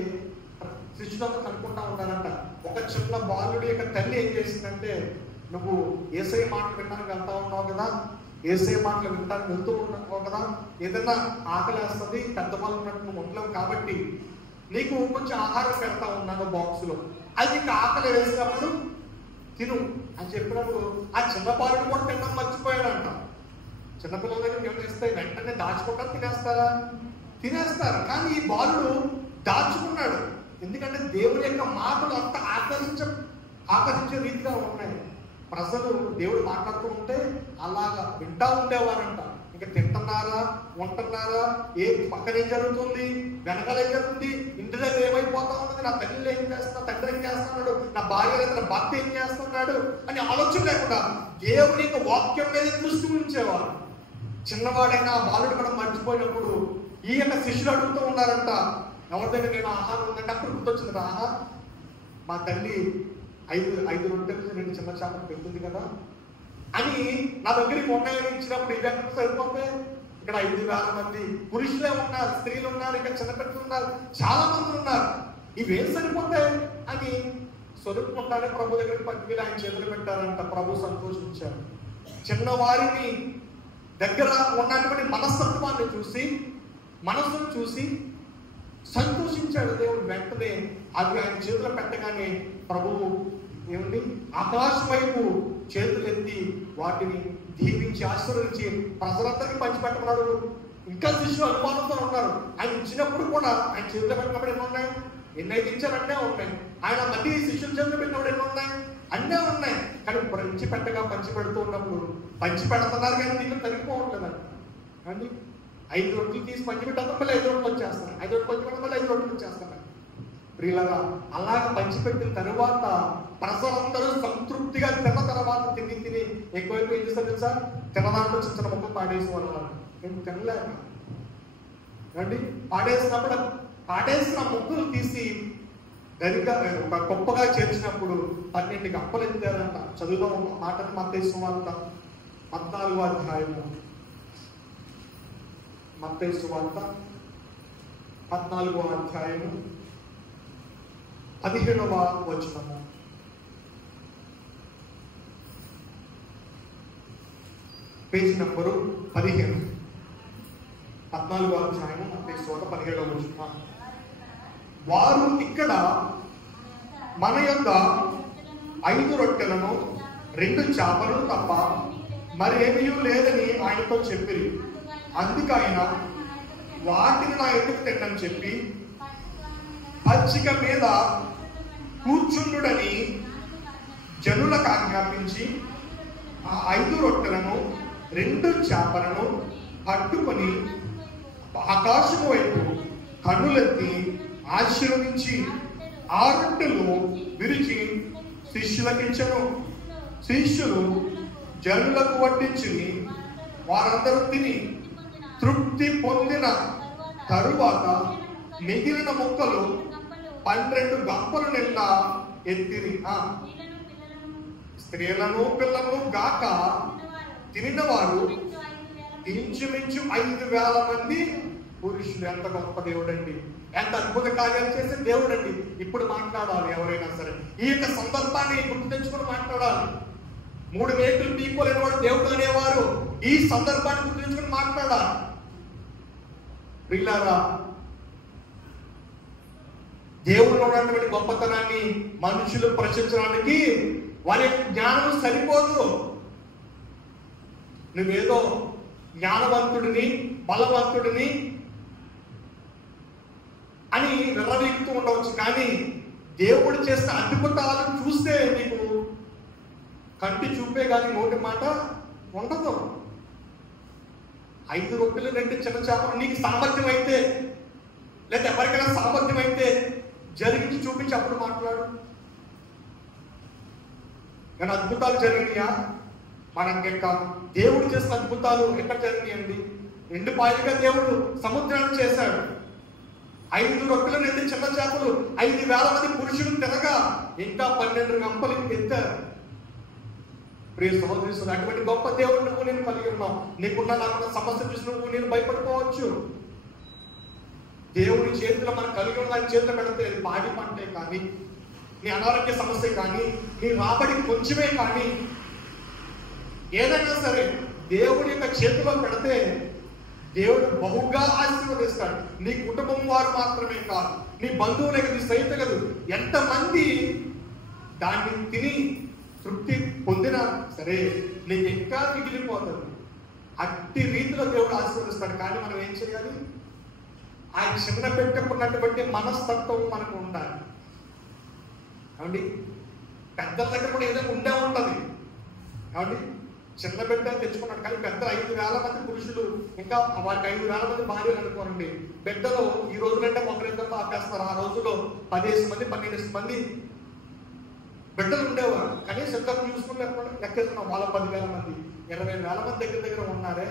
శిష్యులంతా కనుక్కుంటా ఉంటారంట. ఒక చిన్న బాలుడి యొక్క తల్లి ఏం చేసిందంటే, నువ్వు యేసయ్య మాటలు వినడానికి వెళ్తా ఉన్నావు కదా, యేసయ్య మాటలు వినడానికి వెళ్తూ ఉన్నావు కదా, ఏదైనా ఆకలి వేస్తుంది, పెద్ద వాళ్ళు ఉన్నట్టు నువ్వు ఉండలేవు కాబట్టి నీకు కొంచెం ఆహారం పెడతా ఉన్నాను బాక్సులో, అది నీకు ఆకలి వేసినప్పుడు తిను అని చెప్పినప్పుడు ఆ చిన్న బాలుడు కూడా తినడం మర్చిపోయాడంట. చిన్నపిల్లల దగ్గర ఏం చేస్తే వెంటనే దాచుకుంటా తినేస్తారా? తినేస్తారు. కానీ ఈ బాలుడు దాచుకున్నాడు. ఎందుకంటే దేవుడి యొక్క మాటలు అంత ఆకర్షించే రీతిగా ఉన్నాయి. ప్రజలు దేవుడు మాట్లాడుతూ ఉంటే అలాగా వింటా ఉండేవారంట. ఇంకా తింటున్నారా ఉంటున్నారా? ఏ పక్కన ఏం జరుగుతుంది, వెనకాల ఏం జరుగుతుంది, ఇంటి దగ్గర ఏమైపోతా ఉన్నది, నా తల్లి ఏం చేస్తున్నా, తండ్రి ఏం చేస్తున్నాడు, నా భార్య లేదా నా భర్త ఏం చేస్తున్నాడు అని ఆలోచన లేకుండా దేవుని యొక్క వాక్యం మీద దృష్టి ఉంచేవారు. చిన్నవాడైనా బాలుడు కూడా మర్చిపోయినప్పుడు ఈ యొక్క శిష్యులు అడుగుతూ ఉన్నారంట, ఎవరి దగ్గర నేను ఆహారం ఉందంటే అప్పుడు గుర్తొచ్చింది, ఆహా మా తల్లి 5 రొట్టెలు 2 చిన్న చేపలు పెడుతుంది కదా అని నా దగ్గరికి ఉన్నాయని ఇచ్చినప్పుడు ఇది ఎక్కడ సరిపోతే, ఇక్కడ 5,000 మంది పురుషులే ఉన్నారు, స్త్రీలు ఉన్నారు, ఇక్కడ చిన్నపిల్లలు ఉన్నారు, చాలా మంది ఉన్నారు, ఇవేం సరిపోతాయి అని సొరుపుకుంటానే ప్రభు దగ్గరికి పట్టుకెళ్ళి ఆయన చేతులు పెట్టారంట. ప్రభు సంతోషించారు. చిన్నవారిని దగ్గర ఉన్నటువంటి మనస్తత్వాన్ని చూసి, మనసును చూసి సంతోషించాడు దేవుడు. వెంటనే అది ఆయన చేతులు పెట్టగానే ప్రభువు ఏమిటి ఆకాశం వైపు చేతులు ఎత్తి వాటిని దీవించి ఆశీర్వదించి ప్రజలందరికీ పంచిపెట్టమన్నాడు. ఇంకా శిష్యులు అనుమానంతో ఉన్నారు. ఆయన ఇచ్చినప్పుడు కూడా ఆయన చేతులు పెట్టినప్పుడు ఎన్ని ఉన్నాయి, ఎన్నైతే ఇచ్చారన్నే ఉన్నాయి. ఆయన మళ్ళీ శిష్యుల చేతులు పెట్టినప్పుడు ఎన్ని ఉన్నాయి, అన్నీ ఉన్నాయి. కానీ పంచి పెడుతూ ఉన్నప్పుడు పంచి పెడుతున్నారు కానీ దీన్ని తరిగిపోవట్లేదండి అండి. 5 రొట్టెలు తీసి పంచి పెట్టడం మళ్ళీ 5 రొట్టెలు వచ్చేస్తాను, 5 రొట్టెలు పంచి పెట్టడం మళ్ళీ 5 రొట్టెలు వచ్చేస్తాను. ప్రియులారా, అలాగ పంచిపెట్టిన తరువాత ప్రజలందరూ సంతృప్తిగా తిన్న తర్వాత తిని ఎక్కువైపు ఏం చేస్తారు తెలుసా, తినదాంట్లో చిన్న ముక్కలు పాడేసి వాళ్ళు నేను తినలేక రండి. పాడేసిన ముక్కలు తీసి గరిగా ఒక గొప్పగా చేర్చినప్పుడు 12 గంపలు ఎత్తారంట. చదువులో ఒక మాటను మత్తయి సువార్త 14వ అధ్యాయము, మత్తయి సువార్త 14వ అధ్యాయము 17వ వచనము. పేజీ నంబరు 15, 14వ అధ్యాయము మత్తయి సువార్త 17వ వచనం. వారు ఇక్కడ మన యొక్క 5 రొట్టెలను 2 చేపలను తప్ప మరేమీ లేదని ఆయనతో చెప్పిరి. అందుకైన వాటిని నా ఎదుగు తిట్టని చెప్పి పచ్చిక మీద కూర్చుండుడని జనులకు ఆజ్ఞాపించి ఆ 5 రొట్టెలను 2 చేపలను పట్టుకొని ఆకాశము వైపు కన్నులెత్తి ఆశీర్వదించి ఆ రొట్టెలు విరిచి శిష్యులకిచ్చెను. శిష్యులు జనులకు వడ్డించి వారందరూ తిని తృప్తి పొందిన తరువాత మిగిలిన ముక్కలు 12 గంపలు నిండా ఎత్తిరి. స్త్రీలను పిల్లలను గాక తినిన వారు ఇంచుమించు 5,000 మంది పురుషులు. ఎంత గొప్ప దేవుడు అండి, ఎంత అద్భుత కార్యాలు చేసే దేవుడు అండి. ఇప్పుడు మాట్లాడాలి ఎవరైనా సరే, ఈ యొక్క సందర్భాన్ని గుర్తు తెచ్చుకుని మాట్లాడాలి. 3 మేకులు పీకోలేని వాడు దేవుడు అనేవారు. ఈ సందర్భాన్ని గుర్తు తెచ్చుకుని మాట్లాడాలి. ప్రియులారా, దేవుడు ఉన్నటువంటి గొప్పతనాన్ని మనుషులు ప్రశ్నించడానికి వారి జ్ఞానం సరిపోదు. నువ్వేదో జ్ఞానవంతుడిని బలవంతుడిని అని విర్రవీగుతూ ఉండవచ్చు, కానీ దేవుడు చేసిన అద్భుతాలు చూస్తే నీకు కంటి చూపే కానీ నోటి మాట ఉండదు. 5 రొట్టెలు 2 చిన్న చేపలు నీకు సామర్థ్యం అయితే, లేదా ఎవరికైనా సామర్థ్యం అయితే జరిగించి చూపించి అప్పుడు మాట్లాడు. కానీ అద్భుతాలు జరిగినాయా? మనకి దేవుడు చేసిన అద్భుతాలు ఎక్కడ జరిగినాయండి? 2 పాయలుగా దేవుడు సముద్రాన్ని చేశాడు. 5 రొట్టెలు 2 చిన్న చేపలు 5,000 మంది పురుషులు తినగా ఇంకా 12 గంపలు ఎత్తారు. ప్రియ సహోదరులు, అటువంటి గొప్ప దేవుడు నువ్వు నేను కలిగి ఉన్నావు. నీకున్న నాకున్న సమస్య చూసి నువ్వు నేను భయపడిపోవచ్చు. దేవుడి చేతిలో మనం కలిగి ఉన్న ఆయన చేతిలో పెడితే పాడి పంటే కానీ, నీ అనారోగ్య సమస్య కానీ, నీ రాబడి కొంచెమే కానీ, ఏదైనా సరే దేవుడి యొక్క చేతిలో పెడితే దేవుడు బహుగా ఆశీర్వదిస్తాడు. నీ కుటుంబం వారు మాత్రమే కాదు, నీ బంధువులే నీ స్నేహితులు ఎంతమంది దాన్ని తిని తృప్తి పొందినా సరే నీకు ఇంకా మిగిలిపోతుంది. అట్టి రీతిలో దేవుడు ఆశీర్వదిస్తాడు. కానీ మనం ఏం చేయాలి? ఆయన చిన్న పెట్టుకున్నటువంటి మనస్తత్వం మనకు ఉండాలి. కాబట్టి పెద్దల దగ్గర కూడా ఏదో ఉండే ఉంటుంది. కాబట్టి చిన్న బిడ్డ తెచ్చుకున్నాడు, కానీ పెద్ద 5,000 మంది పురుషులు, ఇంకా వారికి 5,000 మంది భార్యలు అనుకోనండి. బిడ్డలు ఈ రోజులంటే ఒకరిద్దరితో ఆపేస్తారు. ఆ రోజుల్లో 10 మంది 12 మంది బిడ్డలు ఉండేవారు. కనీసం ఇద్దరు చూసుకుని లెక్కేస్తున్నాం, వాళ్ళ 10,000 మంది, 20,000 మంది దగ్గర ఉన్నారే.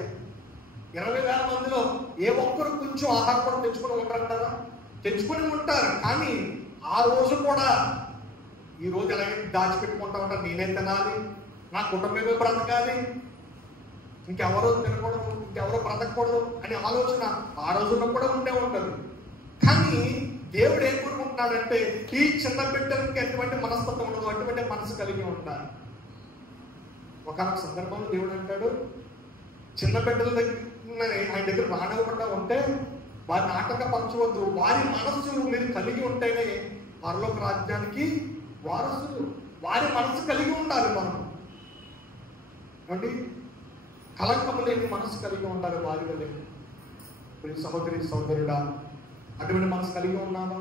20,000 మందిలో ఏ ఒక్కరు కొంచెం ఆహారం కూడా తెచ్చుకుని ఉంటారంటారా? తెచ్చుకుని ఉంటారు. కానీ ఆ రోజు కూడా ఈ రోజు ఎలాగే దాచిపెట్టుకుంటా ఉంటారు. నేనే తినాలి, నా కుటుంబమే బ్రతకాలి, ఇంకెవరో తినకూడదు, ఇంకెవరో బ్రతకూడదు అనే ఆలోచన ఆ రోజుల్లో కూడా ఉండే ఉంటుంది. కానీ దేవుడు ఏం కోరుకుంటున్నాడంటే ఈ చిన్న బిడ్డలకి ఎటువంటి మనస్తత్వం ఉండదు, అటువంటి మనసు కలిగి ఉంటారు. ఒకనొక సందర్భంలో దేవుడు అంటాడు, చిన్న బిడ్డల దగ్గర ఆయన దగ్గర రానివ్వకుండా ఉంటే వారిని ఆటంకపరచవద్దు, వారి మనస్సు మీరు కలిగి ఉంటేనే పరలోక రాజ్యానికి వారసులు. వారి మనసు కలిగి ఉండాలి. మనం అంటే కలంకము లేని మనసు కలిగి ఉండాలి వారి వల్లే. సహోదరి సహోదరుడా, అటువంటి మనసు కలిగి ఉన్నామా?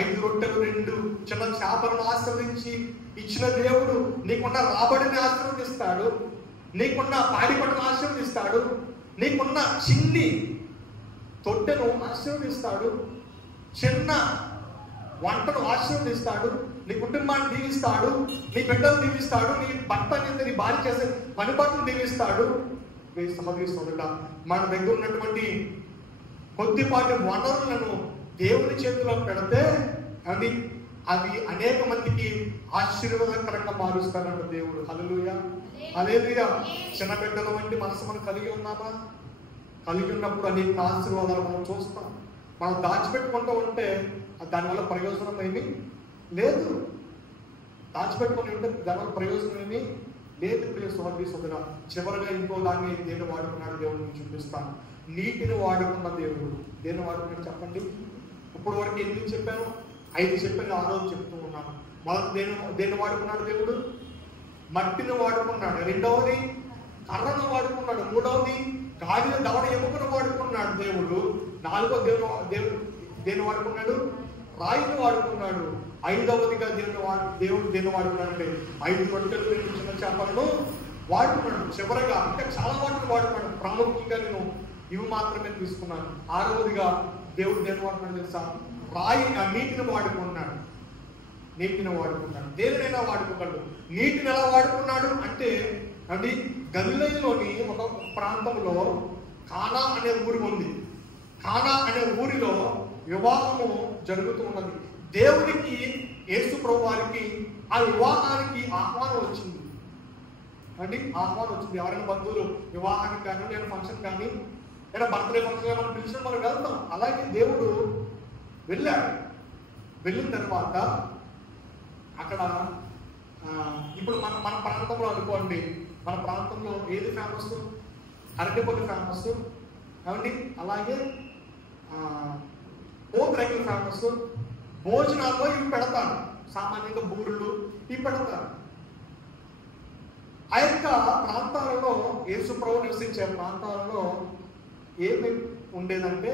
5 రొట్టెలు 2 చిన్న చేపలను ఆశీర్వదించి ఇచ్చిన దేవుడు నీకున్న రాబడిని ఆశీర్వదిస్తాడు, నీకున్న పాడి పంటను ఆశీర్వదిస్తాడు, నీకున్న చిన్ని తొట్టెను ఆశీర్వదిస్తాడు, చిన్న వంటను ఆశీర్వదిస్తాడు, నీ కుటుంబాన్ని దీవిస్తాడు, నీ బిడ్డలు దీవిస్తాడు, నీ భర్త నీ భార్య చేసే పని పట్టును దీవిస్తాడు. సహోదరి సోదరుడా, మన దగ్గర ఉన్నటువంటి కొద్దిపాటి వనరులను దేవుని చేతిలో పెడితే అవి అనేక మందికి ఆశీర్వాదకరంగా మారుస్తారంట దేవుడు. హల్లెలూయా, హల్లెలూయా. చిన్న బిడ్డల వంటి మనసు మనం కలిగి ఉన్నామా? కలిగి ఉన్నప్పుడు అనేక ఆశీర్వాదాలు మనం చూస్తాం. మనం దాచిపెట్టుకుంటూ ఉంటే దానివల్ల ప్రయోజనం ఏమీ లేదు. దాచిపెట్టుకుని ఉంటే దానివల్ల ప్రయోజనం ఏమీ లేదు. ప్రియ సోదరి సోదరా, చివరిగా ఇంకో దాన్ని దేన్ని వాడుకున్నాడు దేవుడిని చూపిస్తాను. నీటిని వాడుకున్న దేవుడు దేన్ని వాడుకున్నాడు చెప్పండి? ఇప్పుడు వరకు ఎన్ని చెప్పాను? 5 చెప్పాను, 6 చెప్తూ ఉన్నాను. మొదటి దేన్ని వాడుకున్నాడు దేవుడు? మట్టిని వాడుకున్నాడు. రెండవది కర్రను వాడుకున్నాడు. మూడవది గాలిలో దవడ ఎముకను వాడుకున్నాడు దేవుడు. 4వ దేవుడు దేన్ని వాడుకున్నాడు? రాయిని వాడుకున్నాడు. 5వదిగా దేవుడు దేన్ని వాడుకున్నాడు అంటే 5 రొట్టెలు 2 చిన్న చేపలను వాడుకున్నాడు. చివరగా ఇంకా చాలా వాటిని వాడుకున్నాడు. ప్రాముఖ్యంగా నేను ఇవి మాత్రమే తీసుకున్నాను. 6వదిగా దేవుడు దేన్ని వాడుకున్నాడు తెలుసా? నీటిని వాడుకున్నాడు. నీటిని వాడుకున్నాడు. దేనినైనా వాడుకోగలడు. నీటిని ఎలా వాడుకున్నాడు అంటే అది గలిలయలోని ఒక ప్రాంతంలో కానా అనే ఊరు ఉంది. కానా అనే ఊరిలో వివాహము జరుగుతూ ఉన్నది. దేవుడికి యేసు ప్రభు వారికి ఆ వివాహానికి ఆహ్వానం వచ్చింది. ఆహ్వానం వచ్చింది. ఎవరైనా బంధువులు వివాహానికి కానీ లేదా ఫంక్షన్ కానీ లేదా బర్త్డే ఫంక్షన్ మనం పిలిచిన మనం వెళ్తాం. అలాగే దేవుడు వెళ్ళాడు. వెళ్ళిన తర్వాత అక్కడ ఇప్పుడు మన ప్రాంతంలో అనుకోండి, మన ప్రాంతంలో ఏది ఫేమస్? అరటిపొడి ఫేమస్ ఏమండి. అలాగే పూతరేకులు ఫేమస్. భోజనాల్లో ఇవి పెడతారు. సామాన్యంగా బూరులు ఇవి పెడతారు. ఆ యొక్క ప్రాంతాలలో యేసు ప్రభు నివసించే ప్రాంతాలలో ఏమి ఉండేదంటే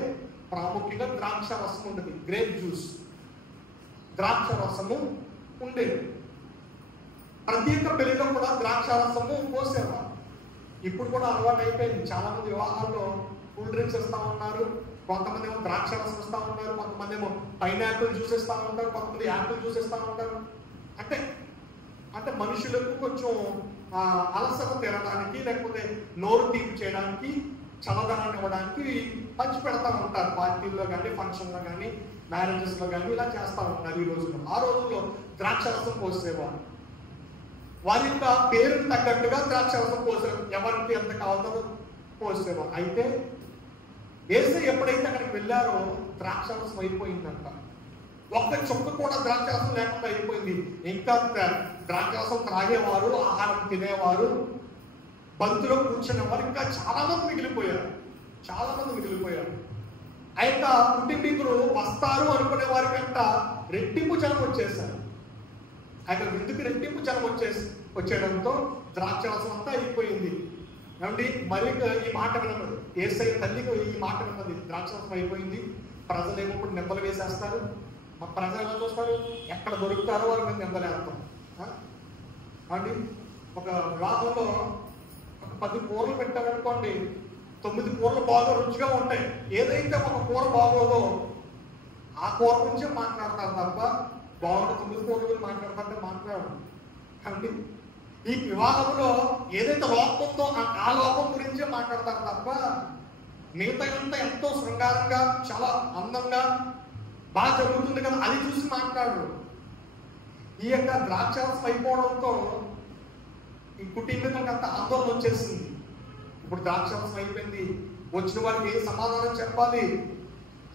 ప్రాముఖ్యంగా ద్రాక్ష రసం ఉండేది. గ్రేప్ జ్యూస్, ద్రాక్ష రసము ఉండేది. ప్రతి ఒక్క పెళ్లిలో కూడా ద్రాక్ష రసము పోసేవారు. ఇప్పుడు కూడా అలవాటు అయిపోయింది. చాలా మంది వివాహాల్లో కూల్ డ్రింక్స్ ఇస్తా ఉన్నారు. కొంతమంది ఏమో ద్రాక్ష రసం ఇస్తా ఉంటారు, కొంతమంది ఏమో పైనాపిల్ జ్యూస్ ఇస్తా ఉంటారు, కొంతమంది యాపిల్ జ్యూస్ ఇస్తా ఉంటారు. అంటే మనుషులకు కొంచెం అలసట తినడానికి లేకపోతే నోరు తీపి చేయడానికి చల్లదనాన్ని ఇవ్వడానికి పంచి పెడతా ఉంటారు. పార్టీల్లో కానీ ఫంక్షన్లో కానీ మ్యారేజెస్లో కానీ ఇలా చేస్తూ ఉంటారు ఈ రోజుల్లో. ఆ రోజుల్లో ద్రాక్ష రసం పోసేవారు. వారి యొక్క పేరుకు తగ్గట్టుగా ద్రాక్ష రసం పోసేవారు. ఎవరికి ఎంత కావాలో పోసేవారు. అయితే యేసు ఎప్పుడైతే అక్కడికి వెళ్ళారో ద్రాక్ష రసం అయిపోయిందంట. ఒక్క చుక్క కూడా ద్రాక్ష రసం లేకుండా అయిపోయింది. ఇంకా ద్రాక్ష రసం త్రాగేవారు, ఆహారం తినేవారు, బంతులో కూర్చునేవారు ఇంకా చాలా మంది మిగిలిపోయారు. ఆ యొక్క కుటుంబీకులు వస్తారు అనుకునే వారి కంట రెట్టింపు జనం వచ్చేసారు. ఆ యొక్క విందుకు రెట్టింపు జనం వచ్చేయడంతో ద్రాక్ష రసం అంతా అయిపోయింది. ఏమండి మరి ఈ మాట విన్నది యేసయ్య తల్లికి ఈ మాట విన్నది. ద్రాక్ష రసం అయిపోయింది. ప్రజలు ఏమో ఇప్పుడు నిందలు వేసేస్తారు. మా ప్రజలు ఎలా చూస్తారు? ఎక్కడ దొరుకుతారో వారి మీద నిందలేస్తాం. అండి ఒక వివాహంలో ఒక 10 కూరలు పెట్టారనుకోండి, 9 కూరలు బాగా రుచిగా ఉంటాయి. ఏదైతే ఒక కూర బాగోదో ఆ కూర గురించే మాట్లాడతారు తప్ప బాగుంటే 9 కూరల గురించి మాట్లాడతారంటే మాట్లాడరు. కాబట్టి ఈ వివాహంలో ఏదైతే లోపం ఉందో ఆ లోపం గురించే మాట్లాడతారు తప్ప మిగతా అంతా ఎంతో శృంగారంగా చాలా అందంగా బాగా జరుగుతుంది కదా అది చూసి మాట్లాడరు. ఈ యొక్క ద్రాక్షారసం అయిపోవడంతో ఈ కుటుంబీకులకు అంత ఆందోళన వచ్చేసింది. ఇప్పుడు ద్రాక్షారసం అయిపోయింది, వచ్చిన వారికి ఏ సమాధానం చెప్పాలి?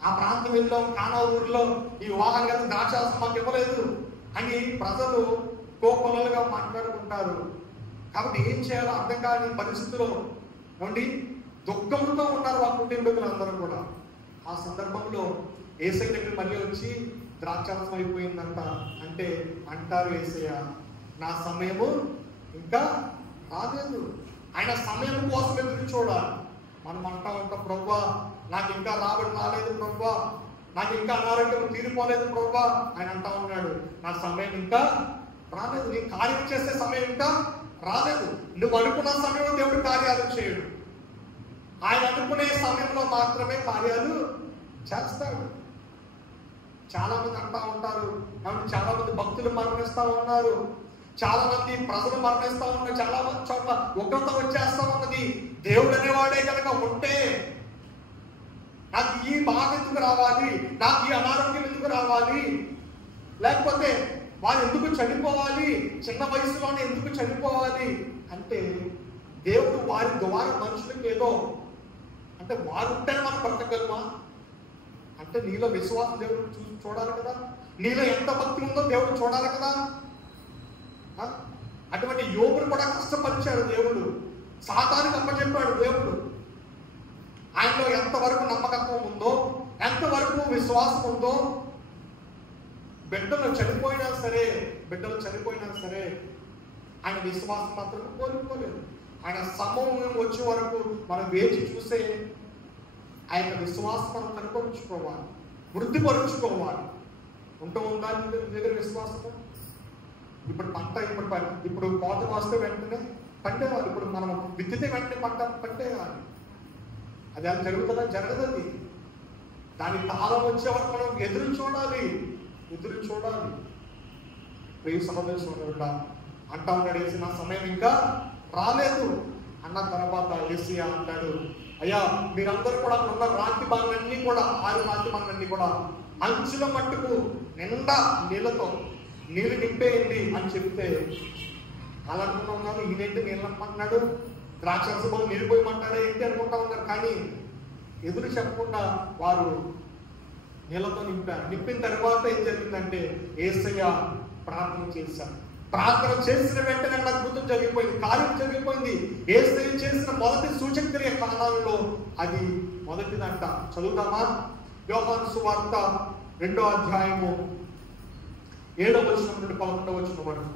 ఆ ప్రాంతం వెళ్ళాం, కానా ఊరిలో ఈ వివాహం కదా ద్రాక్షారసం మాకు ఇవ్వలేదు అని ప్రజలు కోపలుగా మాట్లాడుకుంటారు. కాబట్టి ఏం చేయాలో అర్థం కాని పరిస్థితిలో నుండి దుఃఖంతో ఉన్నారు ఆ కుటుంబీకులందరూ కూడా. ఆ సందర్భంలో యేసయ్య దగ్గర మళ్ళీ వచ్చి ద్రాక్షారసం అయిపోయిందంట అంటే అంటారు యేసయ్య, నా సమయము ఇంకా రాలేదు. ఆయన సమయం కోసం ఎదురు చూడాలి. మనం అంటా ఉంటాం, ప్రభువా నాకు ఇంకా రాలేదు ప్రభువా, నాకు ఇంకా అనారోగ్యం తీరిపోలేదు ప్రభువా. ఆయన అంటా ఉన్నాడు, నా సమయం ఇంకా రాలేదు, నీ కార్యం చేసే సమయం ఇంకా రాలేదు. నువ్వు అనుకున్న సమయంలో దేవుడు కార్యాలు చేయడు. ఆయన అనుకునే సమయంలో మాత్రమే కార్యాలు చేస్తాడు. చాలా మంది అంటా ఉంటారు, చాలా మంది భక్తులు మరణిస్తా ఉన్నారు, చాలా మంది ప్రజలు మరణిస్తా ఉన్నారు, చాలా మంది చోట్ల ఉగ్రత వచ్చేస్తా ఉన్నది. దేవుడు అనేవాడే కనుక ఉంటే నాకు ఈ బాధ ఎందుకు రావాలి, నాకు ఈ అనారోగ్యం ఎందుకు రావాలి, లేకపోతే వారు ఎందుకు చనిపోవాలి, చిన్న వయసులోనే ఎందుకు చనిపోవాలి అంటే దేవుడు వారి ద్వారా మనుషులకు ఏదో అంటే వారు ఉంటేనే మనం బ్రతకగలమా అంటే నీలో విశ్వాసం దేవుడు చూడాలి కదా, నీలో ఎంత భక్తి ఉందో దేవుడు చూడాలి కదా. అటువంటి యోగులు కూడా కష్టపరిచాడు దేవుడు, సాతానికి అప్పచెప్పాడు దేవుడు. ఆయనలో ఎంతవరకు నమ్మకత్వం ఉందో, ఎంతవరకు విశ్వాసం ఉందో, బిడ్డలు చనిపోయినా సరే ఆయన విశ్వాసం మాత్రం కోల్పోలేదు. ఆయన సమూహం వచ్చే వరకు మనం వేచి చూసే ఆ యొక్క విశ్వాసం మనం కనుపరుచుకోవాలి, వృద్ధిపరుచుకోవాలి. ఉందా దగ్గర విశ్వాసము? ఇప్పుడు కోత వస్తే వెంటనే పండేవాళ్ళు, ఇప్పుడు మనం విత్తితే వెంటనే పండేయాలి. అది అది జరుగుతుందా? జరగదండి. దాని కాలం వచ్చే వరకు మనం ఎదురు చూడాలి. ప్రియ సహోదరుడా అంటా ఉన్నాడు యేసు, నా సమయం ఇంకా రాలేదు అన్న తర్వాత యేసయ్య అంటాడు, అయ్యా మీరందరూ కూడా ఉన్న రాతి బాణలన్నీ కూడా 6 రాతి బాణలన్నీ కూడా అంచుల మట్టుకు నిండా నీళ్ళు నింపేయండి అని చెప్తే అలా అనుకుంటా ఉన్నారు, ఈయనేంటి నీళ్ళు నమ్మన్నాడు, ద్రాక్షరసంలో నీళ్ళు పోయమంటాడా ఏంటి అనుకుంటా ఉన్నారు. కానీ ఎదురు చెప్పకుండా వారు నీళ్ళతో నింపారు. నింపిన తర్వాత ఏం జరిగిందంటే యేసయ్య ప్రార్థన చేశారు. ప్రార్థన చేసిన వెంటనే అద్భుతం జరిగిపోయింది, కార్యం జరిగిపోయింది. యేసయ్య చేసిన మొదటి సూచక క్రియ కాలాలలో అది మొదటిదంట. చదువుతామా? యోహాను సువార్త 2వ అధ్యాయము 7వ వచనం నుండి 11వ వచనం వరకు.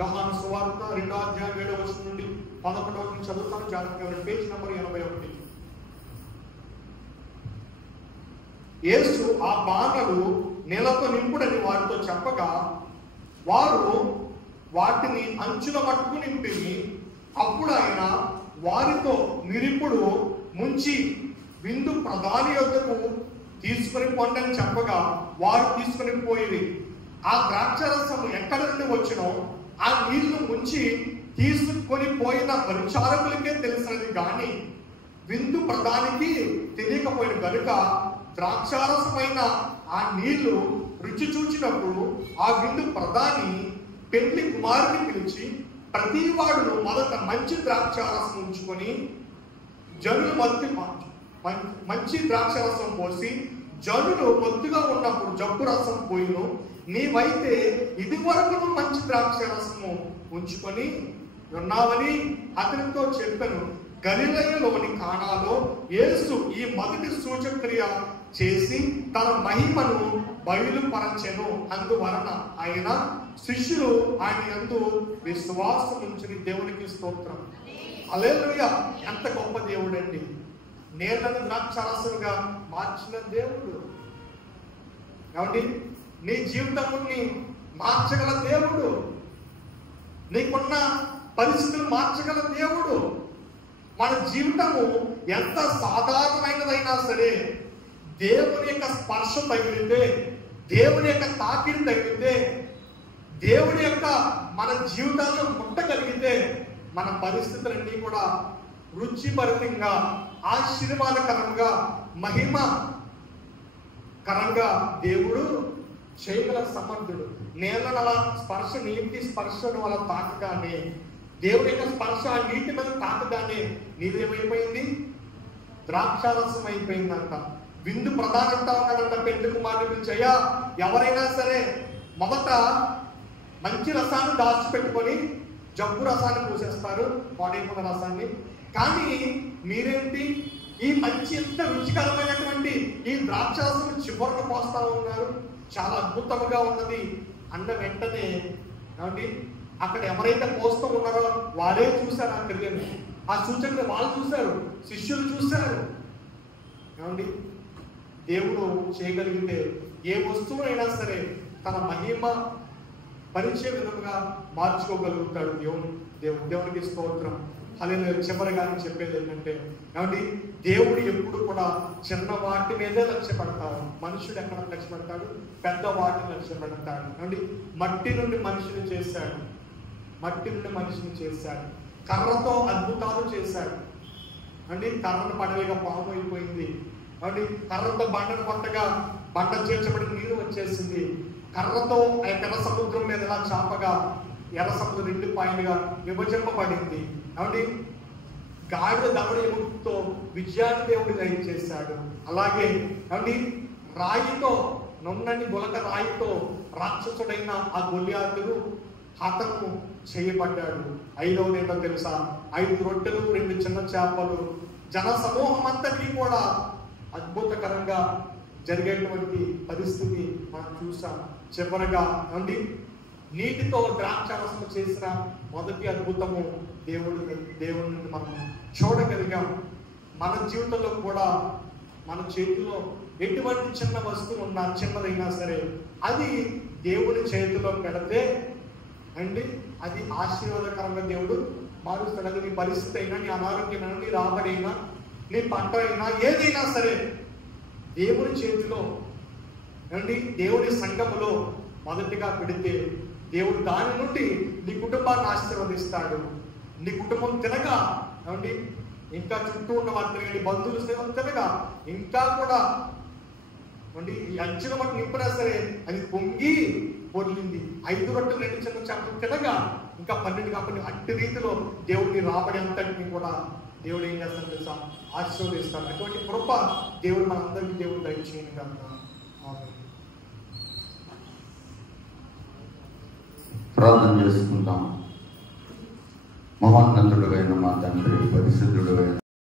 యోహాను సువార్త 2వ అధ్యాయం 7వ వచనం నుండి 11వ వచనం చదువుతాను. జాగ్రత్తగా పేజ్ నంబర్ 81. యేసు ఆ బాణలు నీళ్ళతో నింపుడని వారితో చెప్పగా వారు వాటిని అంచుల మట్టుకు నింపి, అప్పుడు ఆయన వారితో నిరుపుడు ముంచి విందు ప్రధాని యొద్దకు తీసుకుని పొండని చెప్పగా వారు తీసుకుని పోయి ఆ ద్రాక్షరసం ఎక్కడి నుండి వచ్చినో ఆ నీళ్లు ముంచి తీసుకొని పోయిన పరిచారకులకే తెలిసినది కానీ విందు ప్రధానికి తెలియకపోయిన కనుక ద్రాక్షారసమైన ఆ నీళ్లు రుచి చూచినప్పుడు ఆ విందు ప్రధాని పెళ్లి కుమారుని పిలిచి ప్రతి వాడు మొదట మంచి ద్రాక్షారసం ఉంచుకొని జనులు మంచి ద్రాక్షారసం పోసి జనులు కొద్దిగా ఉన్నప్పుడు జబ్బు రసం పోయిను, నీవైతే ఇది వరకు మంచి ద్రాక్షారసము ఉంచుకొని ఉన్నావని అతనితో చెప్పాను. గలిలయలోని కానాలో యేసు ఈ మొదటి సూచక్రియ చేసి తన మహిమను బయలుపరచెను. అందువలన ఆయన శిష్యులు ఆయన యందు విశ్వాసం ఉంచుని. దేవునికి స్తోత్రం. హల్లెలూయా. ఎంత గొప్ప దేవుడు అండి. నీళ్లను ద్రాక్షారసంగా మార్చిన దేవుడు. కాబట్టి నీ జీవితాన్ని మార్చగల దేవుడు. నీకున్న పరిస్థితులు మార్చగల దేవుడు. మన జీవితము ఎంత సాధారణమైనదైనా సరే దేవుని యొక్క స్పర్శ తగిలితే, దేవుని యొక్క తాకిడి తగిలితే, దేవుని యొక్క మన జీవితాల్లో ముట్టగలిగితే మన పరిస్థితులన్నీ కూడా రుచిభరితంగా, ఆశీర్వాదకరంగా, మహిమకరంగా దేవుడు చేయగల సమర్థుడు. నేలను అలా స్పర్శ, నీటి స్పర్శను అలా తాకగానే, దేవుడి యొక్క స్పర్శ ఆ నీటి మీద తాకగానే నీదేమైపోయింది? ద్రాక్షారసం అయిపోయిందంట. విందు ప్రధానంతా ఉన్నాడంట. పెళ్లి కుమారుని పిలిచి, అయ్యా ఎవరైనా సరే మొదట మంచి రసాన్ని దాచిపెట్టుకొని జబ్బు రసాన్ని పూసేస్తారు, పాడైపోయిన రసాన్ని. కానీ మీరేంటి ఈ మంచి ఎంత రుచికరమైనటువంటి ఈ ద్రాక్షారసం చివరికి పోస్తా ఉన్నారు, చాలా అద్భుతంగా ఉన్నది అన్న వెంటనే ఏమండి అక్కడ ఎవరైతే పోస్తూ ఉన్నారో వారే చూశారు ఆ క్రియను, ఆ సూచనలు వాళ్ళు చూశారు, శిష్యులు చూశారు. ఏమండి దేవుడు చేయగలిగితే ఏ వస్తువు అయినా సరే తన మహిమ పరిచయ విధంగా మార్చుకోగలుగుతాడు దేవునికి స్తోత్రం. హల్లెలూయా. చివరిగా చెప్పేది ఏంటంటే, ఏమండి దేవుడు ఎప్పుడు కూడా చిన్న వాటి మీదే లక్ష్య పెడతాడు. మనుషుడు ఎక్కడ లక్ష్య పెడతాడు? పెద్ద వాటిని లక్ష్య పెడతాడు. ఏమండి మట్టి నుండి మనిషిని చేశాడు, మట్టి నుండి మనిషిని చేశాడు. కర్రతో అద్భుతాలు చేశాడు. అండి కర్రను పడలేక పాము అయిపోయింది. అండి కర్రతో బండను కొట్టగా బండ చేర్చబడి నీరు వచ్చేసింది. కర్రతో ఎర్ర సముద్రం మీద ఎలా చాపగా ఎర్ర సముద్రం 2 పాయలుగా విభజింపబడింది. కాబట్టి గాడిద దవడతో విజయాన్ని దేవుడు దయచేశాడు. అలాగే కాబట్టి రాయితో, నొన్నని గులక రాయితో రాక్షసుడైన ఆ గొల్యాతుడు హతము చేయబడ్డాడు. 5వది ఏంటో తెలుసా? 5 రొట్టెలు 2 చిన్న చేపలు. జన సమూహం అంతటి కూడా అద్భుతకరంగా జరిగేటువంటి పరిస్థితి మనం చూసాం. చివరగా అండి నీటితో ద్రాక్షారసం చేసిన మొదటి అద్భుతము దేవుడిని మనం చూడగలిగాం. మన జీవితంలో కూడా మన చేతిలో ఎటువంటి చిన్న వస్తువు ఉన్నా, చిన్నదైనా సరే అది దేవుడి చేతిలో పెడితే అండి అది ఆశీర్వాదకరంగా దేవుడు మారుస్తాడు. అది నీ పరిస్థితి అయినా, నీ అనారోగ్యమైనా, నీ రాబడైనా, నీ పంట అయినా, ఏదైనా సరే దేవుడి చేతిలో అండి దేవుడి సంఘములో మొదటిగా పెడితే దేవుడు దాని నుండి నీ కుటుంబాన్ని ఆశీర్వదిస్తాడు. నీ కుటుంబం తినగా ఏమండి ఇంకా చుట్టూ ఉన్న వారు తిరగండి, బంధువులు సేవలు తినగా ఇంకా కూడా అండి ఈ అంచుల మట్టి నింపినా సరే అది పొంగి పొర్లింది. 5 రొట్టెలు 2 చిన్న చేపలు తినగా ఇంకా 12 కాబట్టి అట్టి రీతిలో దేవుడిని రాబడి అంతటిని కూడా దేవుడు ఏం చేస్తాడు తెలుసా? ఆశీర్వదిస్తాడు. అటువంటి కృప దేవుడు మనందరికీ దేవుడు దయచేయను కనుక ప్రార్థన చేసుకుంటాం. మహోన్నతుడైన మా తండ్రి, పరిశుద్ధుడైన